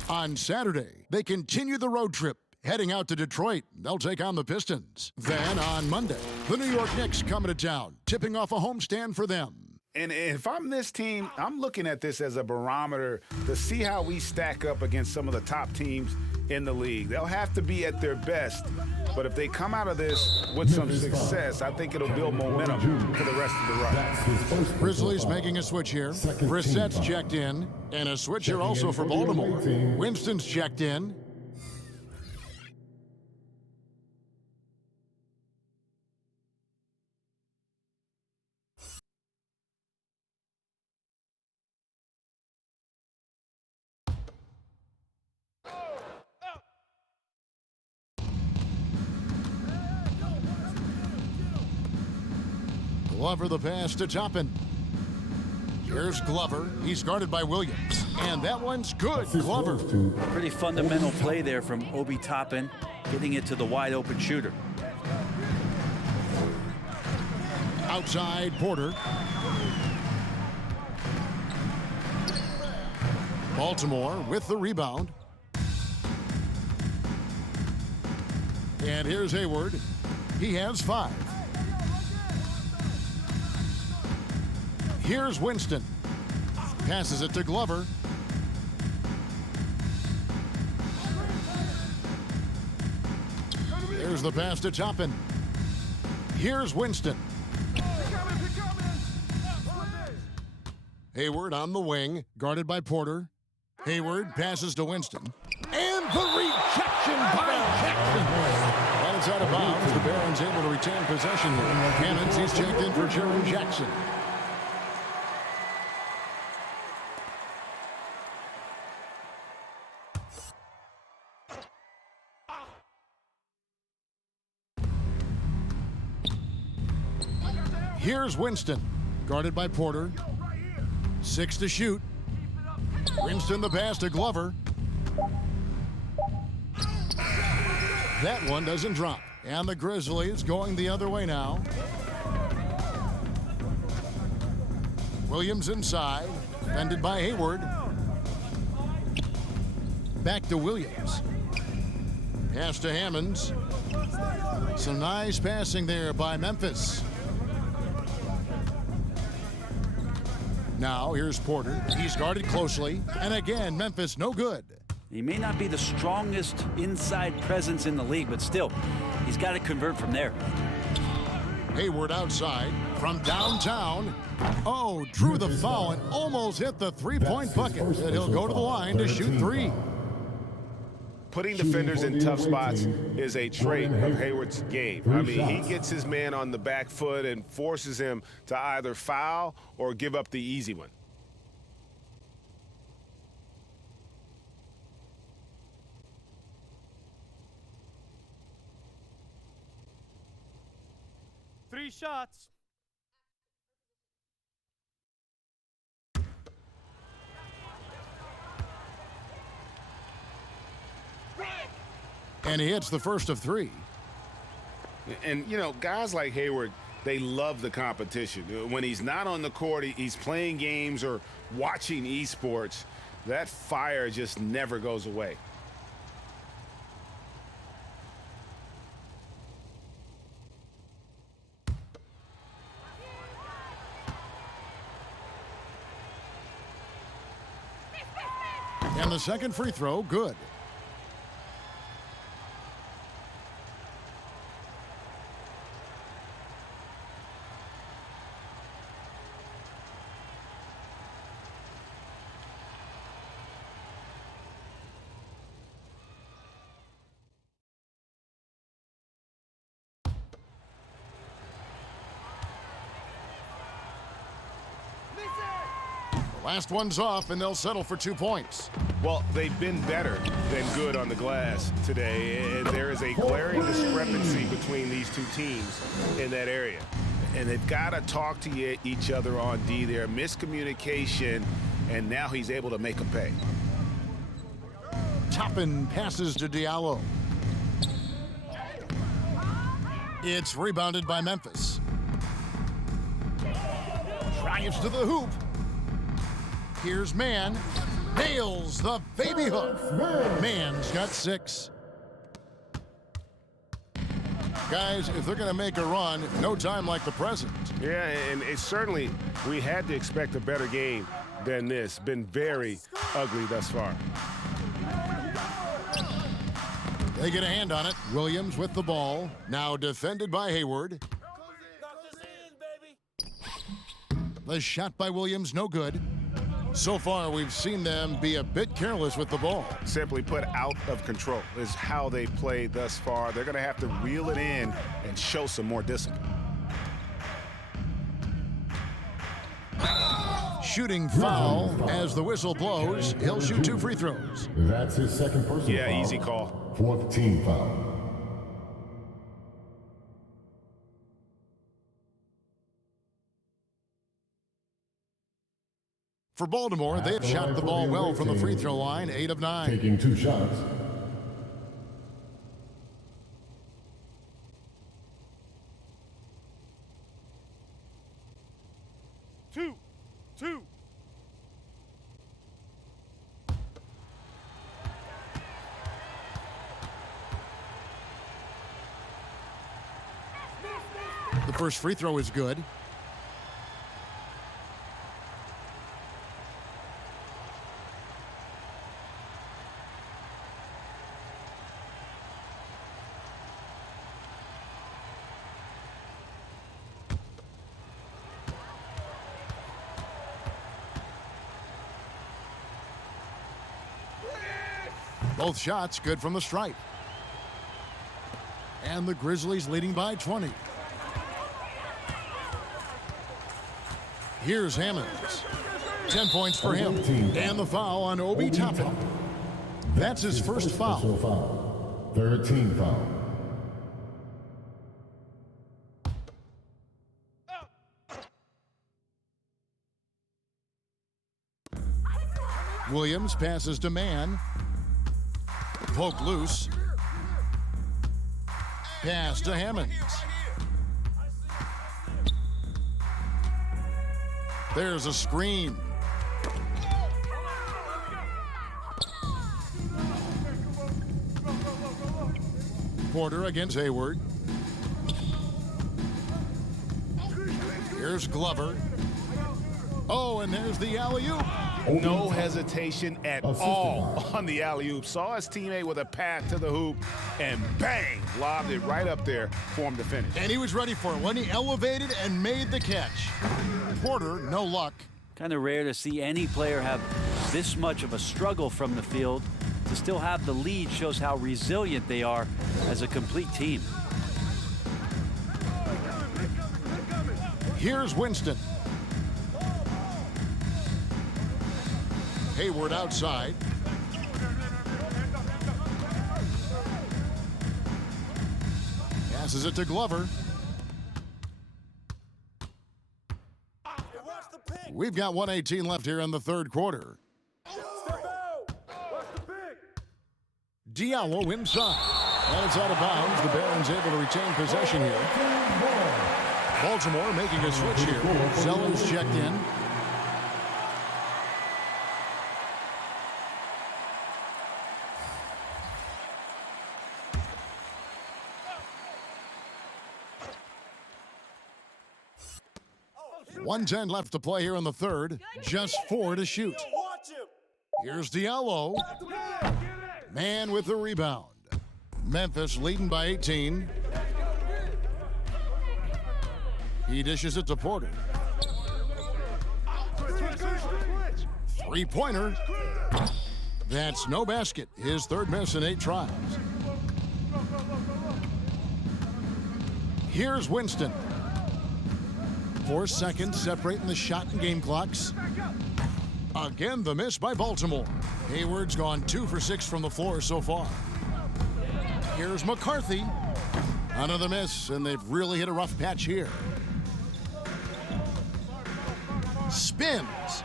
On Saturday, they continue the road trip, heading out to Detroit. They'll take on the Pistons. Then on Monday, the New York Knicks coming to town, tipping off a homestand for them. And if I'm this team, I'm looking at this as a barometer to see how we stack up against some of the top teams in the league. They'll have to be at their best, but if they come out of this with some success, I think it'll build momentum for the rest of the run. Grizzlies making a switch here. Brissett's checked in, and a switch here also for Baltimore. Winston's checked in. Glover the pass to Toppin. Here's Glover. He's guarded by Williams. And that one's good. Glover. Pretty fundamental play there from Obi Toppin, getting it to the wide open shooter. Outside Porter. Baltimore with the rebound. And here's Hayward. He has 5. Here's Winston. Passes it to Glover. Here's the pass to Toppin. Here's Winston. Hayward on the wing, guarded by Porter. Hayward passes to Winston. And the rejection by Jackson. While it's out of bounds, the Barons able to retain possession here. Hammonds, he's checked in for Jerry Jackson. Here's Winston, guarded by Porter. 6 to shoot. Winston the pass to Glover. That one doesn't drop. And the Grizzlies going the other way now. Williams inside, defended by Hayward. Back to Williams. Pass to Hammonds. Some nice passing there by Memphis. Now, here's Porter. He's guarded closely. And again, Memphis no good. He may not be the strongest inside presence in the league, but still, he's got to convert from there. Hayward outside from downtown. Oh, drew the foul and almost hit the three-point bucket. And he'll go to the line to shoot 3. Putting defenders in tough spots is a trait of Hayward's game. I mean, he gets his man on the back foot and forces him to either foul or give up the easy one. Three shots. And he hits the first of 3. And, you know, guys like Hayward, they love the competition. When he's not on the court, he's playing games or watching esports. That fire just never goes away. And the second free throw, good. Last one's off, and they'll settle for 2 points. Well, they've been better than good on the glass today, and there is a glaring discrepancy between these two teams in that area. And they've got to talk to each other on D there. Miscommunication, and now he's able to make them pay. Toppin passes to Diallo. It's rebounded by Memphis. Drives to the hoop. Here's Mann. Nails the baby hook. Mann's got 6. Guys, if they're going to make a run, no time like the present. Yeah, and it's certainly, we had to expect a better game than this. Been very ugly thus far. They get a hand on it. Williams with the ball. Now defended by Hayward. The shot by Williams, no good. So far, we've seen them be a bit careless with the ball. Simply put, out of control is how they played thus far. They're going to have to reel it in and show some more discipline. Shooting foul as the whistle blows. He'll shoot 2 free throws. That's his second personal foul. Yeah, easy call. 4th team foul. For Baltimore, they've shot the ball well from the free throw line, 8 of 9. Taking 2 shots. Two. The first free throw is good. Both shots good from the stripe. And the Grizzlies leading by 20. Here's Hammonds. 10 points for him. And the foul on Obi Toppin. That's his first foul. 3rd team foul. Williams passes to Mann. Poke loose. Pass to Hammonds. There's a screen. Porter against Hayward. Here's Glover. Oh, and there's the alley-oop. No hesitation at all on the alley-oop. Saw his teammate with a path to the hoop, and bang, lobbed it right up there for him to finish. And he was ready for it when he elevated and made the catch. Porter, no luck. Kind of rare to see any player have this much of a struggle from the field. To still have the lead shows how resilient they are as a complete team. Here's Winston. Hayward outside. Passes it to Glover. We've got 1:18 left here in the 3rd quarter. Diallo inside. And it's out of bounds. The Barons able to retain possession here. Baltimore making a switch here. Sellers checked in. .110 left to play here in the 3rd. Just 4 to shoot. Here's Diallo. Man with the rebound. Memphis leading by 18. He dishes it to Porter. Three-pointer. That's no basket. His third miss in 8 tries. Here's Winston. 4 seconds separating the shot and game clocks. Again, the miss by Baltimore. Hayward's gone 2 for 6 from the floor so far. Here's McCarthy. Another miss, and they've really hit a rough patch here. Spins.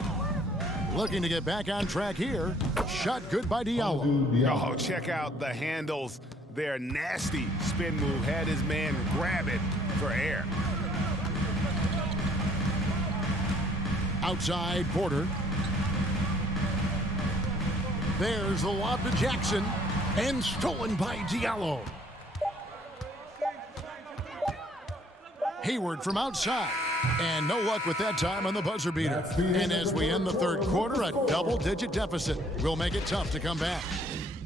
Looking to get back on track here. Shot good by Diallo. Oh, check out the handles. Their nasty spin move had his man grab it for air. Outside Porter. There's the lob to Jackson. And stolen by Diallo. Hayward from outside. And no luck with that time on the buzzer beater. And as we end the third quarter, a double-digit deficit will make it tough to come back.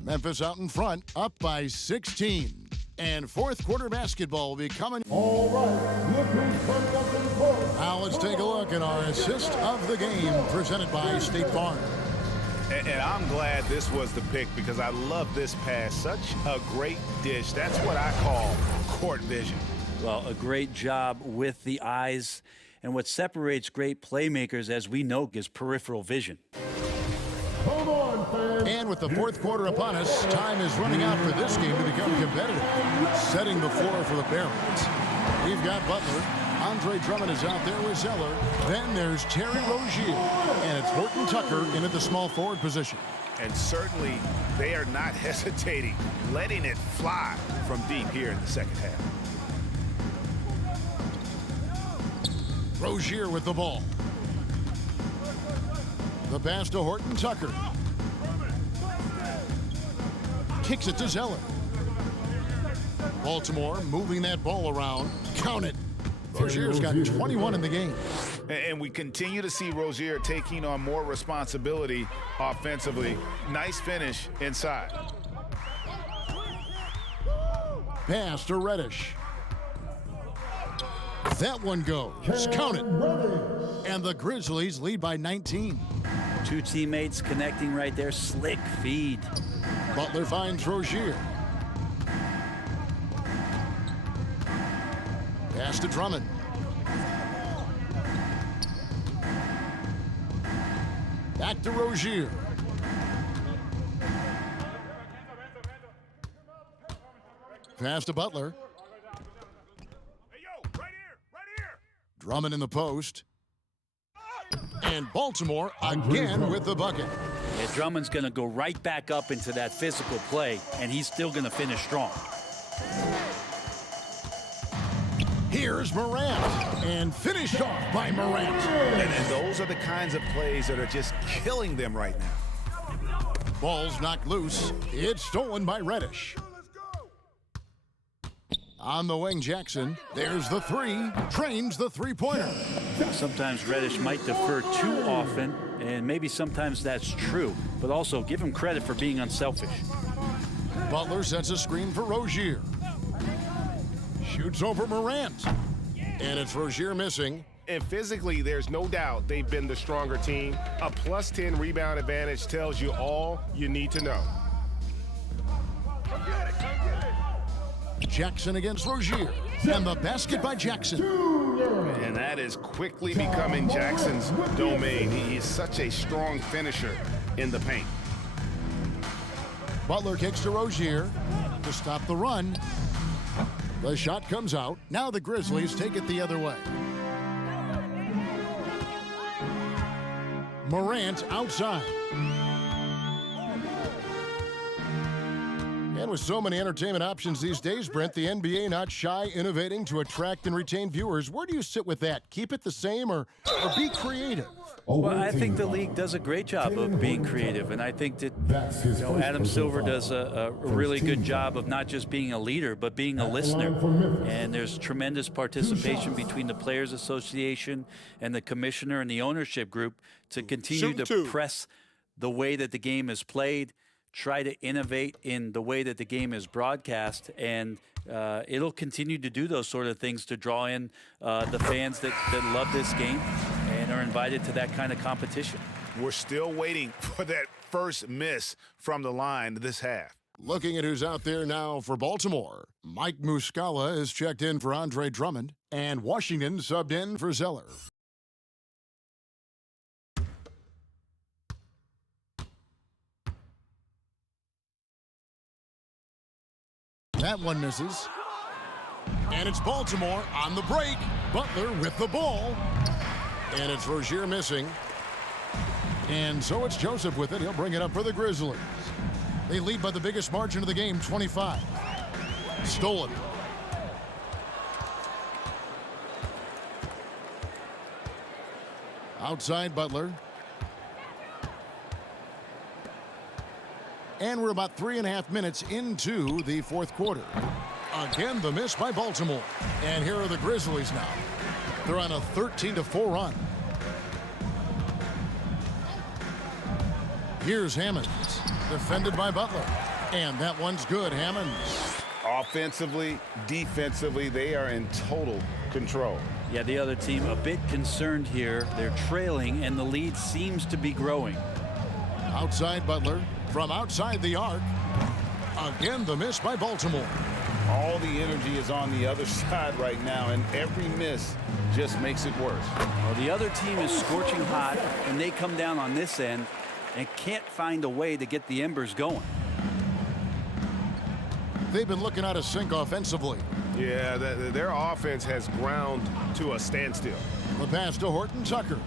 Memphis out in front, up by 16. And fourth quarter basketball will be coming. All right, look who's coming up in the court. Now let's take a look at our assist of the game presented by State Farm. And I'm glad this was the pick because I love this pass. Such a great dish. That's what I call court vision. Well, a great job with the eyes. And what separates great playmakers, as we know, is peripheral vision. Come on, fans. And with the fourth quarter upon us, time is running out for this game to become competitive. Setting the floor for the Barons. We've got Butler. Andre Drummond is out there with Zeller. Then there's Terry Rozier. And it's Horton Tucker in at the small forward position. And certainly they are not hesitating, letting it fly from deep here in the second half. Rozier with the ball. The pass to Horton Tucker. Kicks it to Zeller. Baltimore moving that ball around. Count it. Rozier's got 21 in the game. And we continue to see Rozier taking on more responsibility offensively. Nice finish inside. Pass to Reddish. That one goes. Count it. And the Grizzlies lead by 19. Two teammates connecting right there. Slick feed. Butler finds Rozier. Pass to Drummond. Back to Rozier. Pass to Butler. Drummond in the post. And Baltimore again with the bucket. Yeah, Drummond's going to go right back up into that physical play, and he's still going to finish strong. Here's Morant, and finished off by Morant. And those are the kinds of plays that are just killing them right now. Ball's knocked loose. It's stolen by Reddish. On the wing, Jackson. There's the three. Trains the three-pointer. Sometimes Reddish might defer too often, and maybe sometimes that's true. But also, give him credit for being unselfish. Butler sets a screen for Rozier. Shoots over Morant. And it's Rozier missing. And physically, there's no doubt they've been the stronger team. A plus 10 rebound advantage tells you all you need to know. Jackson against Rozier. And the basket by Jackson. And that is quickly becoming Jackson's domain. He is such a strong finisher in the paint. Butler kicks to Rozier to stop the run. The shot comes out. Now the Grizzlies take it the other way. Morant outside. And with so many entertainment options these days, Brent, the NBA not shy innovating to attract and retain viewers. Where do you sit with that? Keep it the same or be creative? Well, I think the league does a great job of being creative, and I think that Adam Silver does a really good job of not just being a leader, but being a listener. And there's tremendous participation between the Players Association and the commissioner and the ownership group to continue to press the way that the game is played, try to innovate in the way that the game is broadcast, and it'll continue to do those sort of things to draw in the fans that love this game and are invited to that kind of competition. We're still waiting for that first miss from the line this half. Looking at who's out there now for Baltimore, Mike Muscala is checked in for Andre Drummond, and Washington subbed in for Zeller. That one misses. And it's Baltimore on the break. Butler with the ball. And it's Rozier missing. And so it's Joseph with it. He'll bring it up for the Grizzlies. They lead by the biggest margin of the game, 25. Stolen. Outside Butler. And we're about 3.5 minutes into the fourth quarter. Again, the miss by Baltimore. And here are the Grizzlies now. They're on a 13-4 run. Here's Hammonds, defended by Butler. And that one's good, Hammonds. Offensively, defensively, they are in total control. Yeah, the other team a bit concerned here. They're trailing, and the lead seems to be growing. Outside Butler, from outside the arc. Again, the miss by Baltimore. All the energy is on the other side right now, and every miss just makes it worse. Well, the other team is scorching hot, and they come down on this end and can't find a way to get the embers going. They've been looking out of sync offensively. Yeah, their offense has ground to a standstill. The pass to Horton Tucker.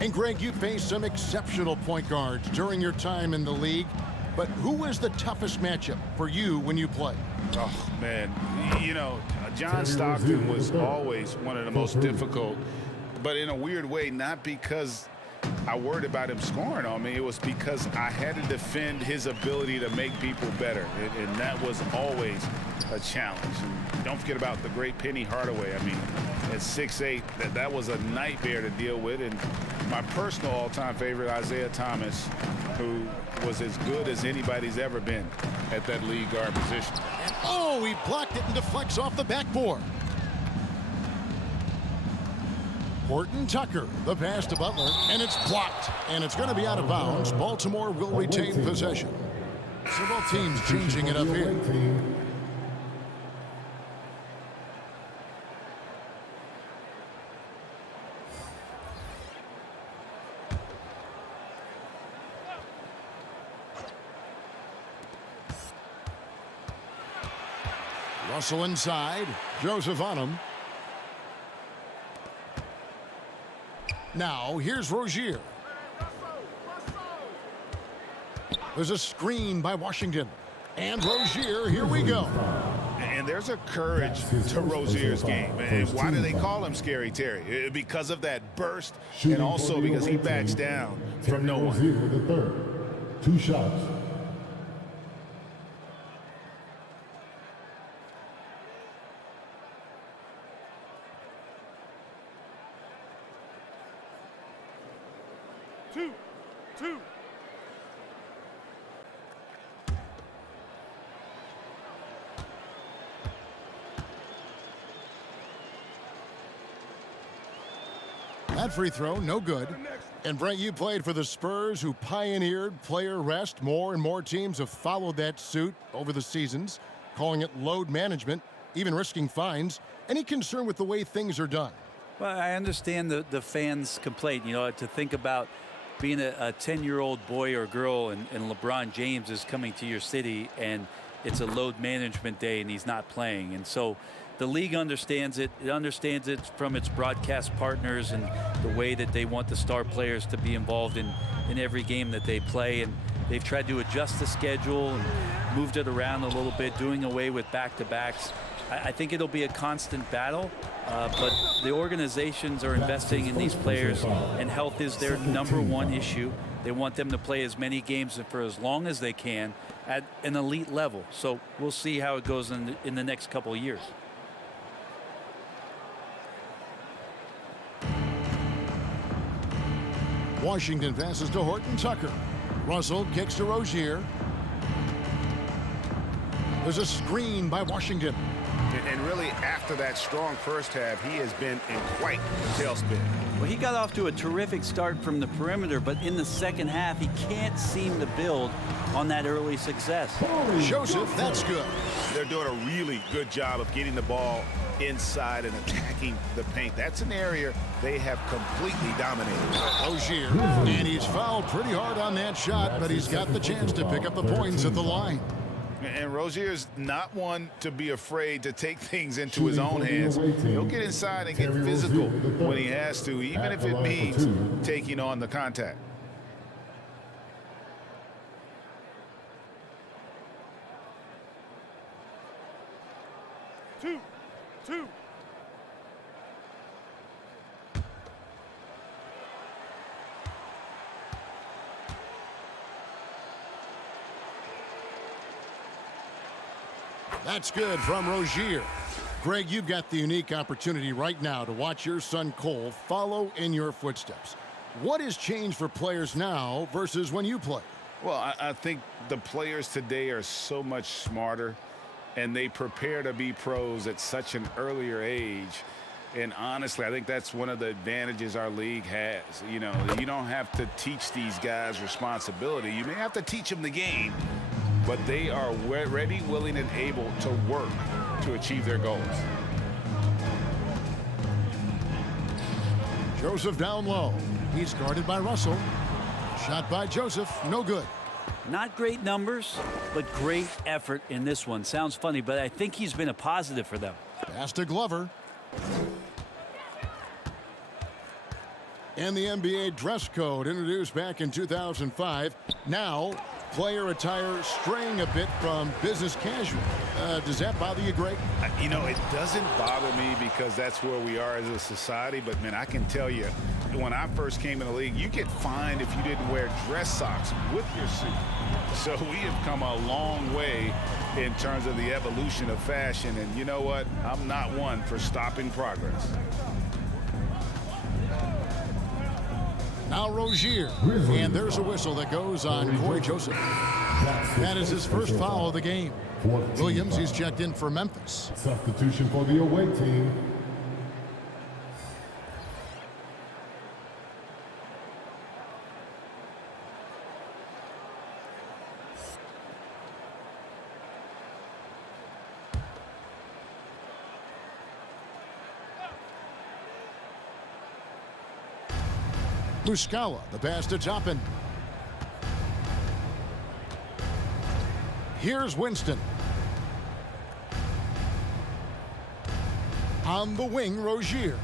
And Greg, you faced some exceptional point guards during your time in the league, but who was the toughest matchup for you when you played? Oh, man, you know, John Stockton was always one of the most difficult, but in a weird way, not because I worried about him scoring on me. It was because I had to defend his ability to make people better, and that was always a challenge. And don't forget about the great Penny Hardaway. I mean, at 6'8", that was a nightmare to deal with. And my personal all-time favorite, Isaiah Thomas, who was as good as anybody's ever been at that lead guard position. And oh, he blocked it and deflects off the backboard. Horton Tucker, the pass to Butler, and it's blocked. And it's going to be out of bounds. Baltimore will retain possession. So both teams changing it up here. Russell inside. Joseph on him. Now, here's Rozier. There's a screen by Washington. And Rozier, here we go. And there's a courage to Rozier's game. And why do they call him Scary Terry? Because of that burst, and also because he backs down from no one. With the third. 2 shots. Two. That free throw, no good. And Brent, you played for the Spurs, who pioneered player rest. More and more teams have followed that suit over the seasons, calling it load management, even risking fines. Any concern with the way things are done? Well, I understand the fans' complaint, you know, to think about being a 10-year-old boy or girl and LeBron James is coming to your city and it's a load management day and he's not playing. And so the league understands it. It understands it from its broadcast partners and the way that they want the star players to be involved in every game that they play. And they've tried to adjust the schedule and moved it around a little bit, doing away with back-to-backs. I think it'll be a constant battle, but the organizations are investing in these players, and health is their #1 issue. They want them to play as many games for as long as they can at an elite level. So we'll see how it goes in the next couple of years. Washington passes to Horton Tucker. Russell kicks to Rozier. There's a screen by Washington. And really, after that strong first half, he has been in quite the tailspin. Well, he got off to a terrific start from the perimeter, but in the second half, he can't seem to build on that early success. Joseph, that's good. They're doing a really good job of getting the ball inside and attacking the paint. That's an area they have completely dominated. Rozier, and he's fouled pretty hard on that shot, but he's got the chance to pick up the points at the line. And Rozier's not one to be afraid to take things into his own hands. He'll get inside and get physical when he has to, even if it means taking on the contact. Two. That's good from Rozier. Greg, you've got the unique opportunity right now to watch your son Cole follow in your footsteps. What has changed for players now versus when you played? Well, I think the players today are so much smarter, and they prepare to be pros at such an earlier age. And honestly, I think that's one of the advantages our league has. You know, you don't have to teach these guys responsibility. You may have to teach them the game, but they are ready, willing, and able to work to achieve their goals. Joseph down low. He's guarded by Russell. Shot by Joseph, no good. Not great numbers, but great effort in this one. Sounds funny, but I think he's been a positive for them. Pass to Glover. And the NBA dress code introduced back in 2005. Now, player attire straying a bit from business casual. Does that bother you, Greg? You know, it doesn't bother me because that's where we are as a society. But, man, I can tell you, when I first came in the league, you get fined if you didn't wear dress socks with your suit. So we have come a long way in terms of the evolution of fashion. And you know what? I'm not one for stopping progress. Now Rozier, and there's a whistle that goes on Corey Joseph. That is his first foul of the game. Williams, he's checked in for Memphis. Substitution for the away team. Muscala, the pass to Toppin. Here's Winston. On the wing, Rozier.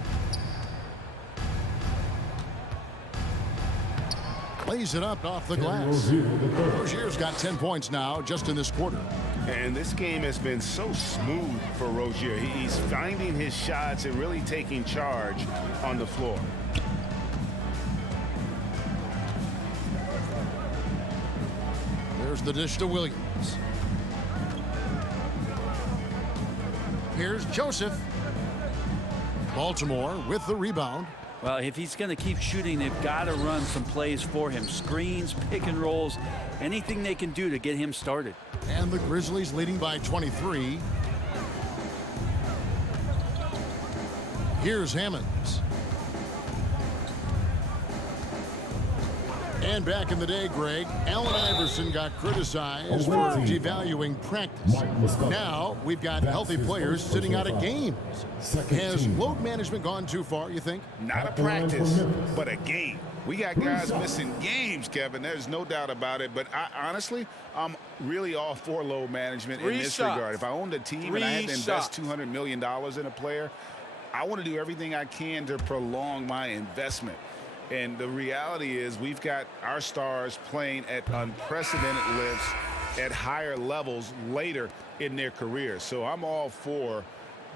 Lays it up off the glass. Rozier's got 10 points now just in this quarter. And this game has been so smooth for Rozier. He's finding his shots and really taking charge on the floor. There's the dish to Williams. Here's Joseph. Baltimore with the rebound. Well, if he's going to keep shooting, they've got to run some plays for him. Screens, pick and rolls, anything they can do to get him started. And the Grizzlies leading by 23. Here's Hammonds. And back in the day, Greg, Allen Iverson got criticized for devaluing practice. Now we've got healthy players sitting out of games. Has load management gone too far, you think? Not a practice, but a game. We got guys missing games, Kevin. There's no doubt about it. But honestly, I'm really all for load management in this regard. If I owned a team and I had to invest $200 million in a player, I want to do everything I can to prolong my investment. And the reality is we've got our stars playing at unprecedented lifts at higher levels later in their careers. So I'm all for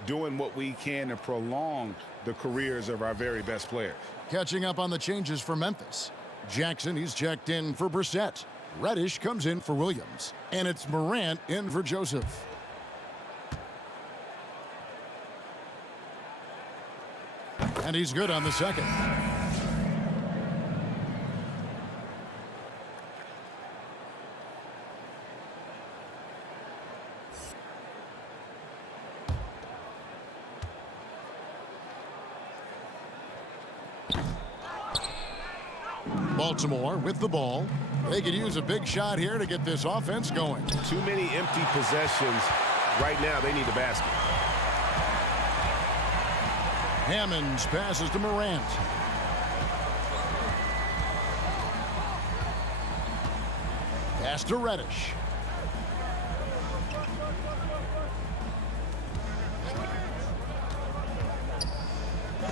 doing what we can to prolong the careers of our very best players. Catching up on the changes for Memphis. Jackson, he's checked in for Brissett. Reddish comes in for Williams. And it's Morant in for Joseph. And he's good on the second. Baltimore with the ball. They could use a big shot here to get this offense going. Too many empty possessions. Right now, they need a basket. Hammonds passes to Morant. Pass to Reddish.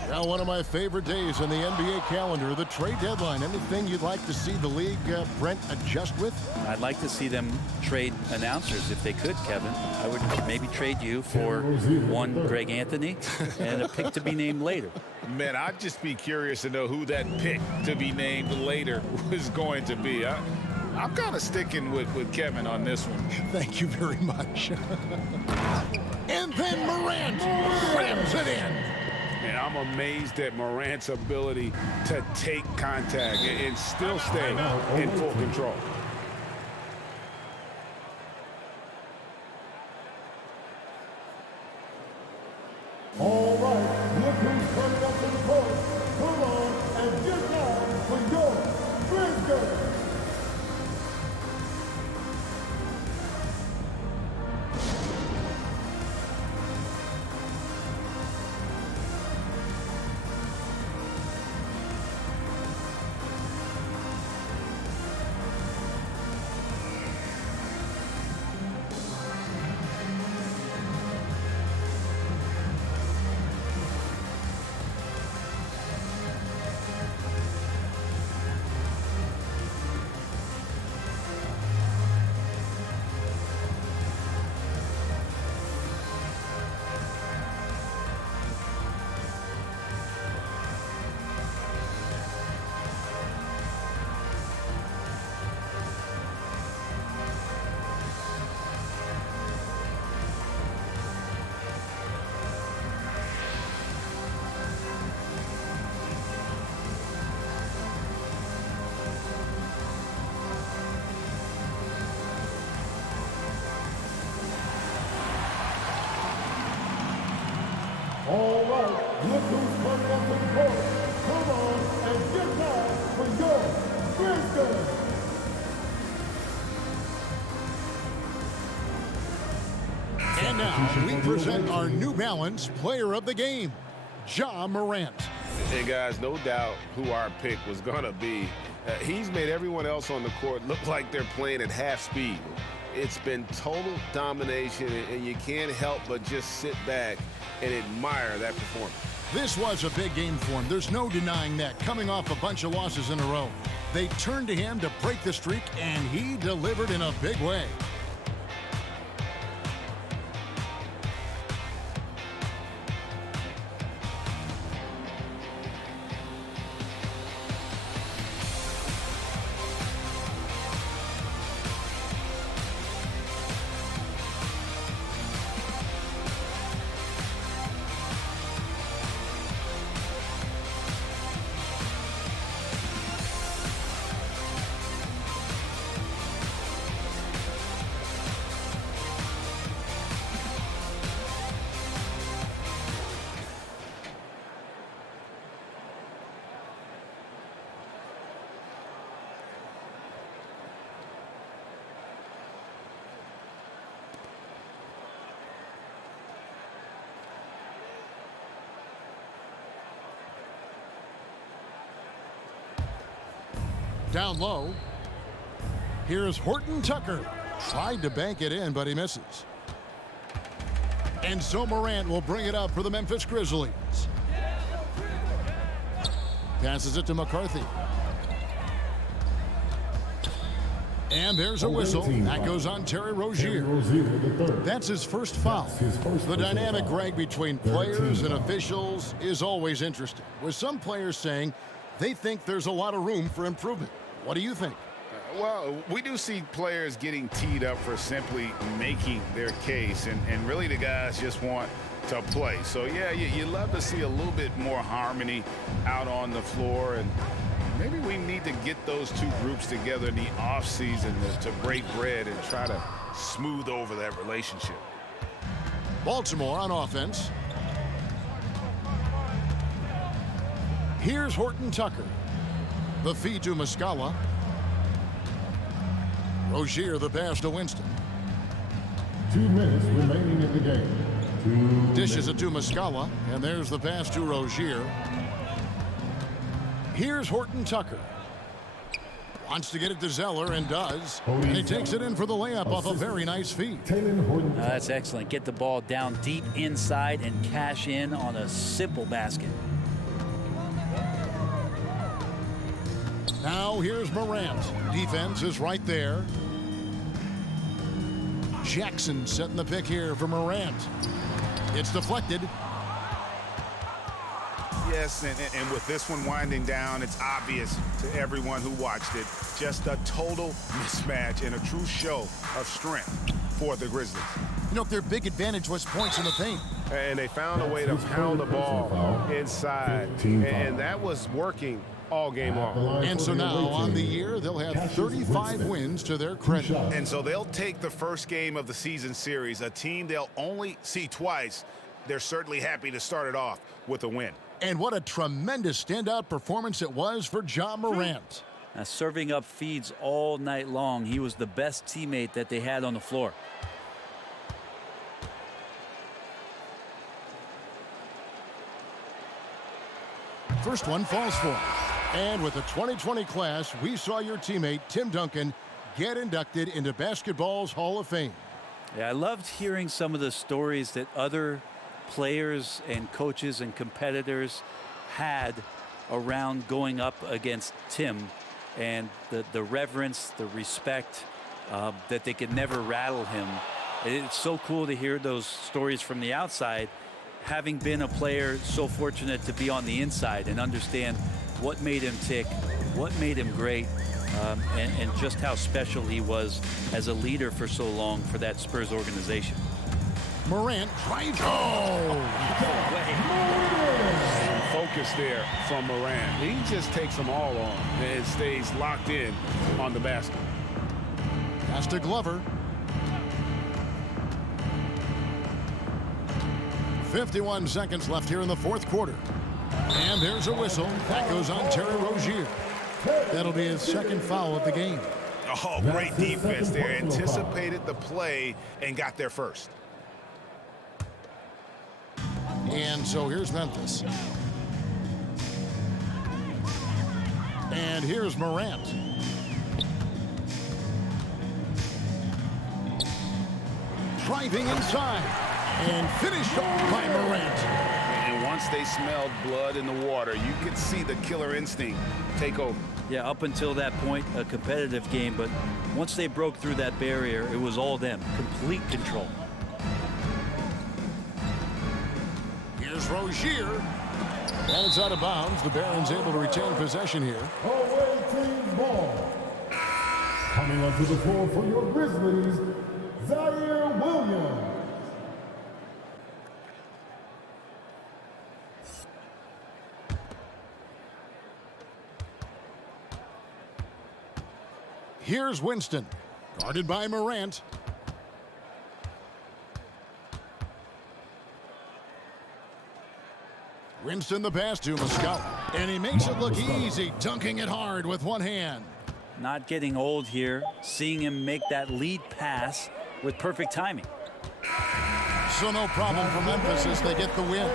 Now, one of my favorite days in the NBA calendar, the trade deadline. Anything you'd like to see the league, Brent, adjust with? I'd like to see them trade announcers if they could, Kevin. I would maybe trade you for one Greg Anthony and a pick to be named later. Man, I'd just be curious to know who that pick to be named later was going to be. I'm kind of sticking with Kevin on this one. Thank you very much. And then Morant slams it in. And I'm amazed at Morant's ability to take contact and still stay in full control. All right, look who's coming up to the court. Come on and get down for your Grizzlies. All right, look who's coming up to the court. Come on and get down for your Grizzlies. And now we present our New Balance Player of the Game, Ja Morant. And guys, no doubt who our pick was going to be. He's made everyone else on the court look like they're playing at half speed. It's been total domination, and you can't help but just sit back and admire that performance. This was a big game for him. There's no denying that. Coming off a bunch of losses in a row, they turned to him to break the streak, and he delivered in a big way. Down low. Here's Horton Tucker. Tried to bank it in, but he misses. And so Morant will bring it up for the Memphis Grizzlies. Passes it to McCarthy. And there's a whistle. That goes on Terry Rozier. That's his first foul. The dynamic, Greg, between players and officials is always interesting, with some players saying they think there's a lot of room for improvement. What do you think? Well, we do see players getting teed up for simply making their case, and really the guys just want to play. So, yeah, you love to see a little bit more harmony out on the floor, and maybe we need to get those two groups together in the offseason to break bread and try to smooth over that relationship. Baltimore on offense. Here's Horton Tucker. The feed to Muscala. Rozier the pass to Winston. 2 minutes remaining in the game. Dishes it to Muscala, and there's the pass to Rozier. Here's Horton Tucker. Wants to get it to Zeller and does. And he takes it in for the layup off a very nice feed. That's excellent. Get the ball down deep inside and cash in on a simple basket. Now here's Morant. Defense is right there. Jackson setting the pick here for Morant. It's deflected. Yes, and with this one winding down, it's obvious to everyone who watched it. Just a total mismatch and a true show of strength for the Grizzlies. You know, their big advantage was points in the paint. And they found a way to pound the ball inside. And that was working all game long. And so now on the year, they'll have 35 wins to their credit. And so they'll take the first game of the season series, a team they'll only see twice. They're certainly happy to start it off with a win. And what a tremendous standout performance it was for Ja Morant. Now, serving up feeds all night long, he was the best teammate that they had on the floor. First one falls for him. And with the 2020 class, we saw your teammate, Tim Duncan, get inducted into basketball's Hall of Fame. Yeah, I loved hearing some of the stories that other players and coaches and competitors had around going up against Tim, and the reverence, the respect, that they could never rattle him. It's so cool to hear those stories from the outside, having been a player so fortunate to be on the inside and understand what made him tick, what made him great, and just how special he was as a leader for so long for that Spurs organization. Morant drives. Focus there from Morant. He just takes them all on and stays locked in on the basket. Pass to Glover. 51 seconds left here in the fourth quarter. And there's a whistle. That goes on Terry Rozier. That'll be his second foul of the game. Oh, great defense there. Anticipated the play and got there first. And so here's Memphis. And here's Morant. Driving inside. And finished off by Morant. And once they smelled blood in the water, you could see the killer instinct take over. Yeah, up until that point, a competitive game, but once they broke through that barrier, it was all them. Complete control. Here's Rozier. And it's out of bounds. The Barons able to retain possession here. Away team's ball. Coming onto the floor for your Grizzlies, Zaire Williams. Here's Winston, guarded by Morant. Winston the pass to Muscala, and he makes it look easy, dunking it hard with one hand. Not getting old here, seeing him make that lead pass with perfect timing. So no problem for Memphis as they get the win.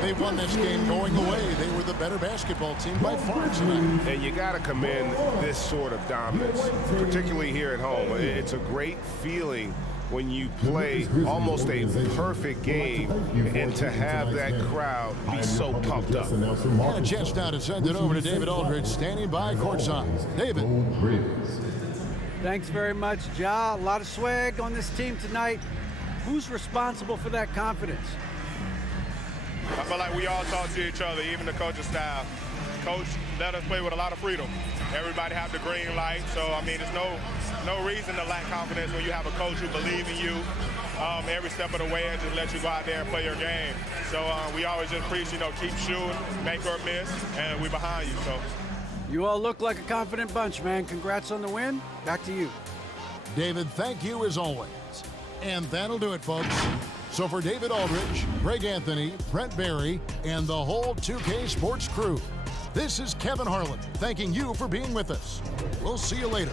They won this game going away. They were the better basketball team by far tonight. And you got to commend this sort of dominance, particularly here at home. It's a great feeling when you play almost a perfect game and to have that crowd be so pumped up. And a chance now to send it over to David Aldridge, standing by courtside. David. Thanks very much, Ja. A lot of swag on this team tonight. Who's responsible for that confidence? I feel like we all talk to each other, even the coaching staff. Coach let us play with a lot of freedom. Everybody have the green light, so I mean, there's no reason to lack confidence when you have a coach who believes in you every step of the way and just let you go out there and play your game. So we always just preach, keep shooting, make or miss, and we're behind you. So you all look like a confident bunch, man. Congrats on the win. Back to you. David, thank you as always. And that'll do it, folks. So for David Aldridge, Greg Anthony, Brent Barry, and the whole 2K Sports crew, This is Kevin Harlan thanking you for being with us. We'll see you later.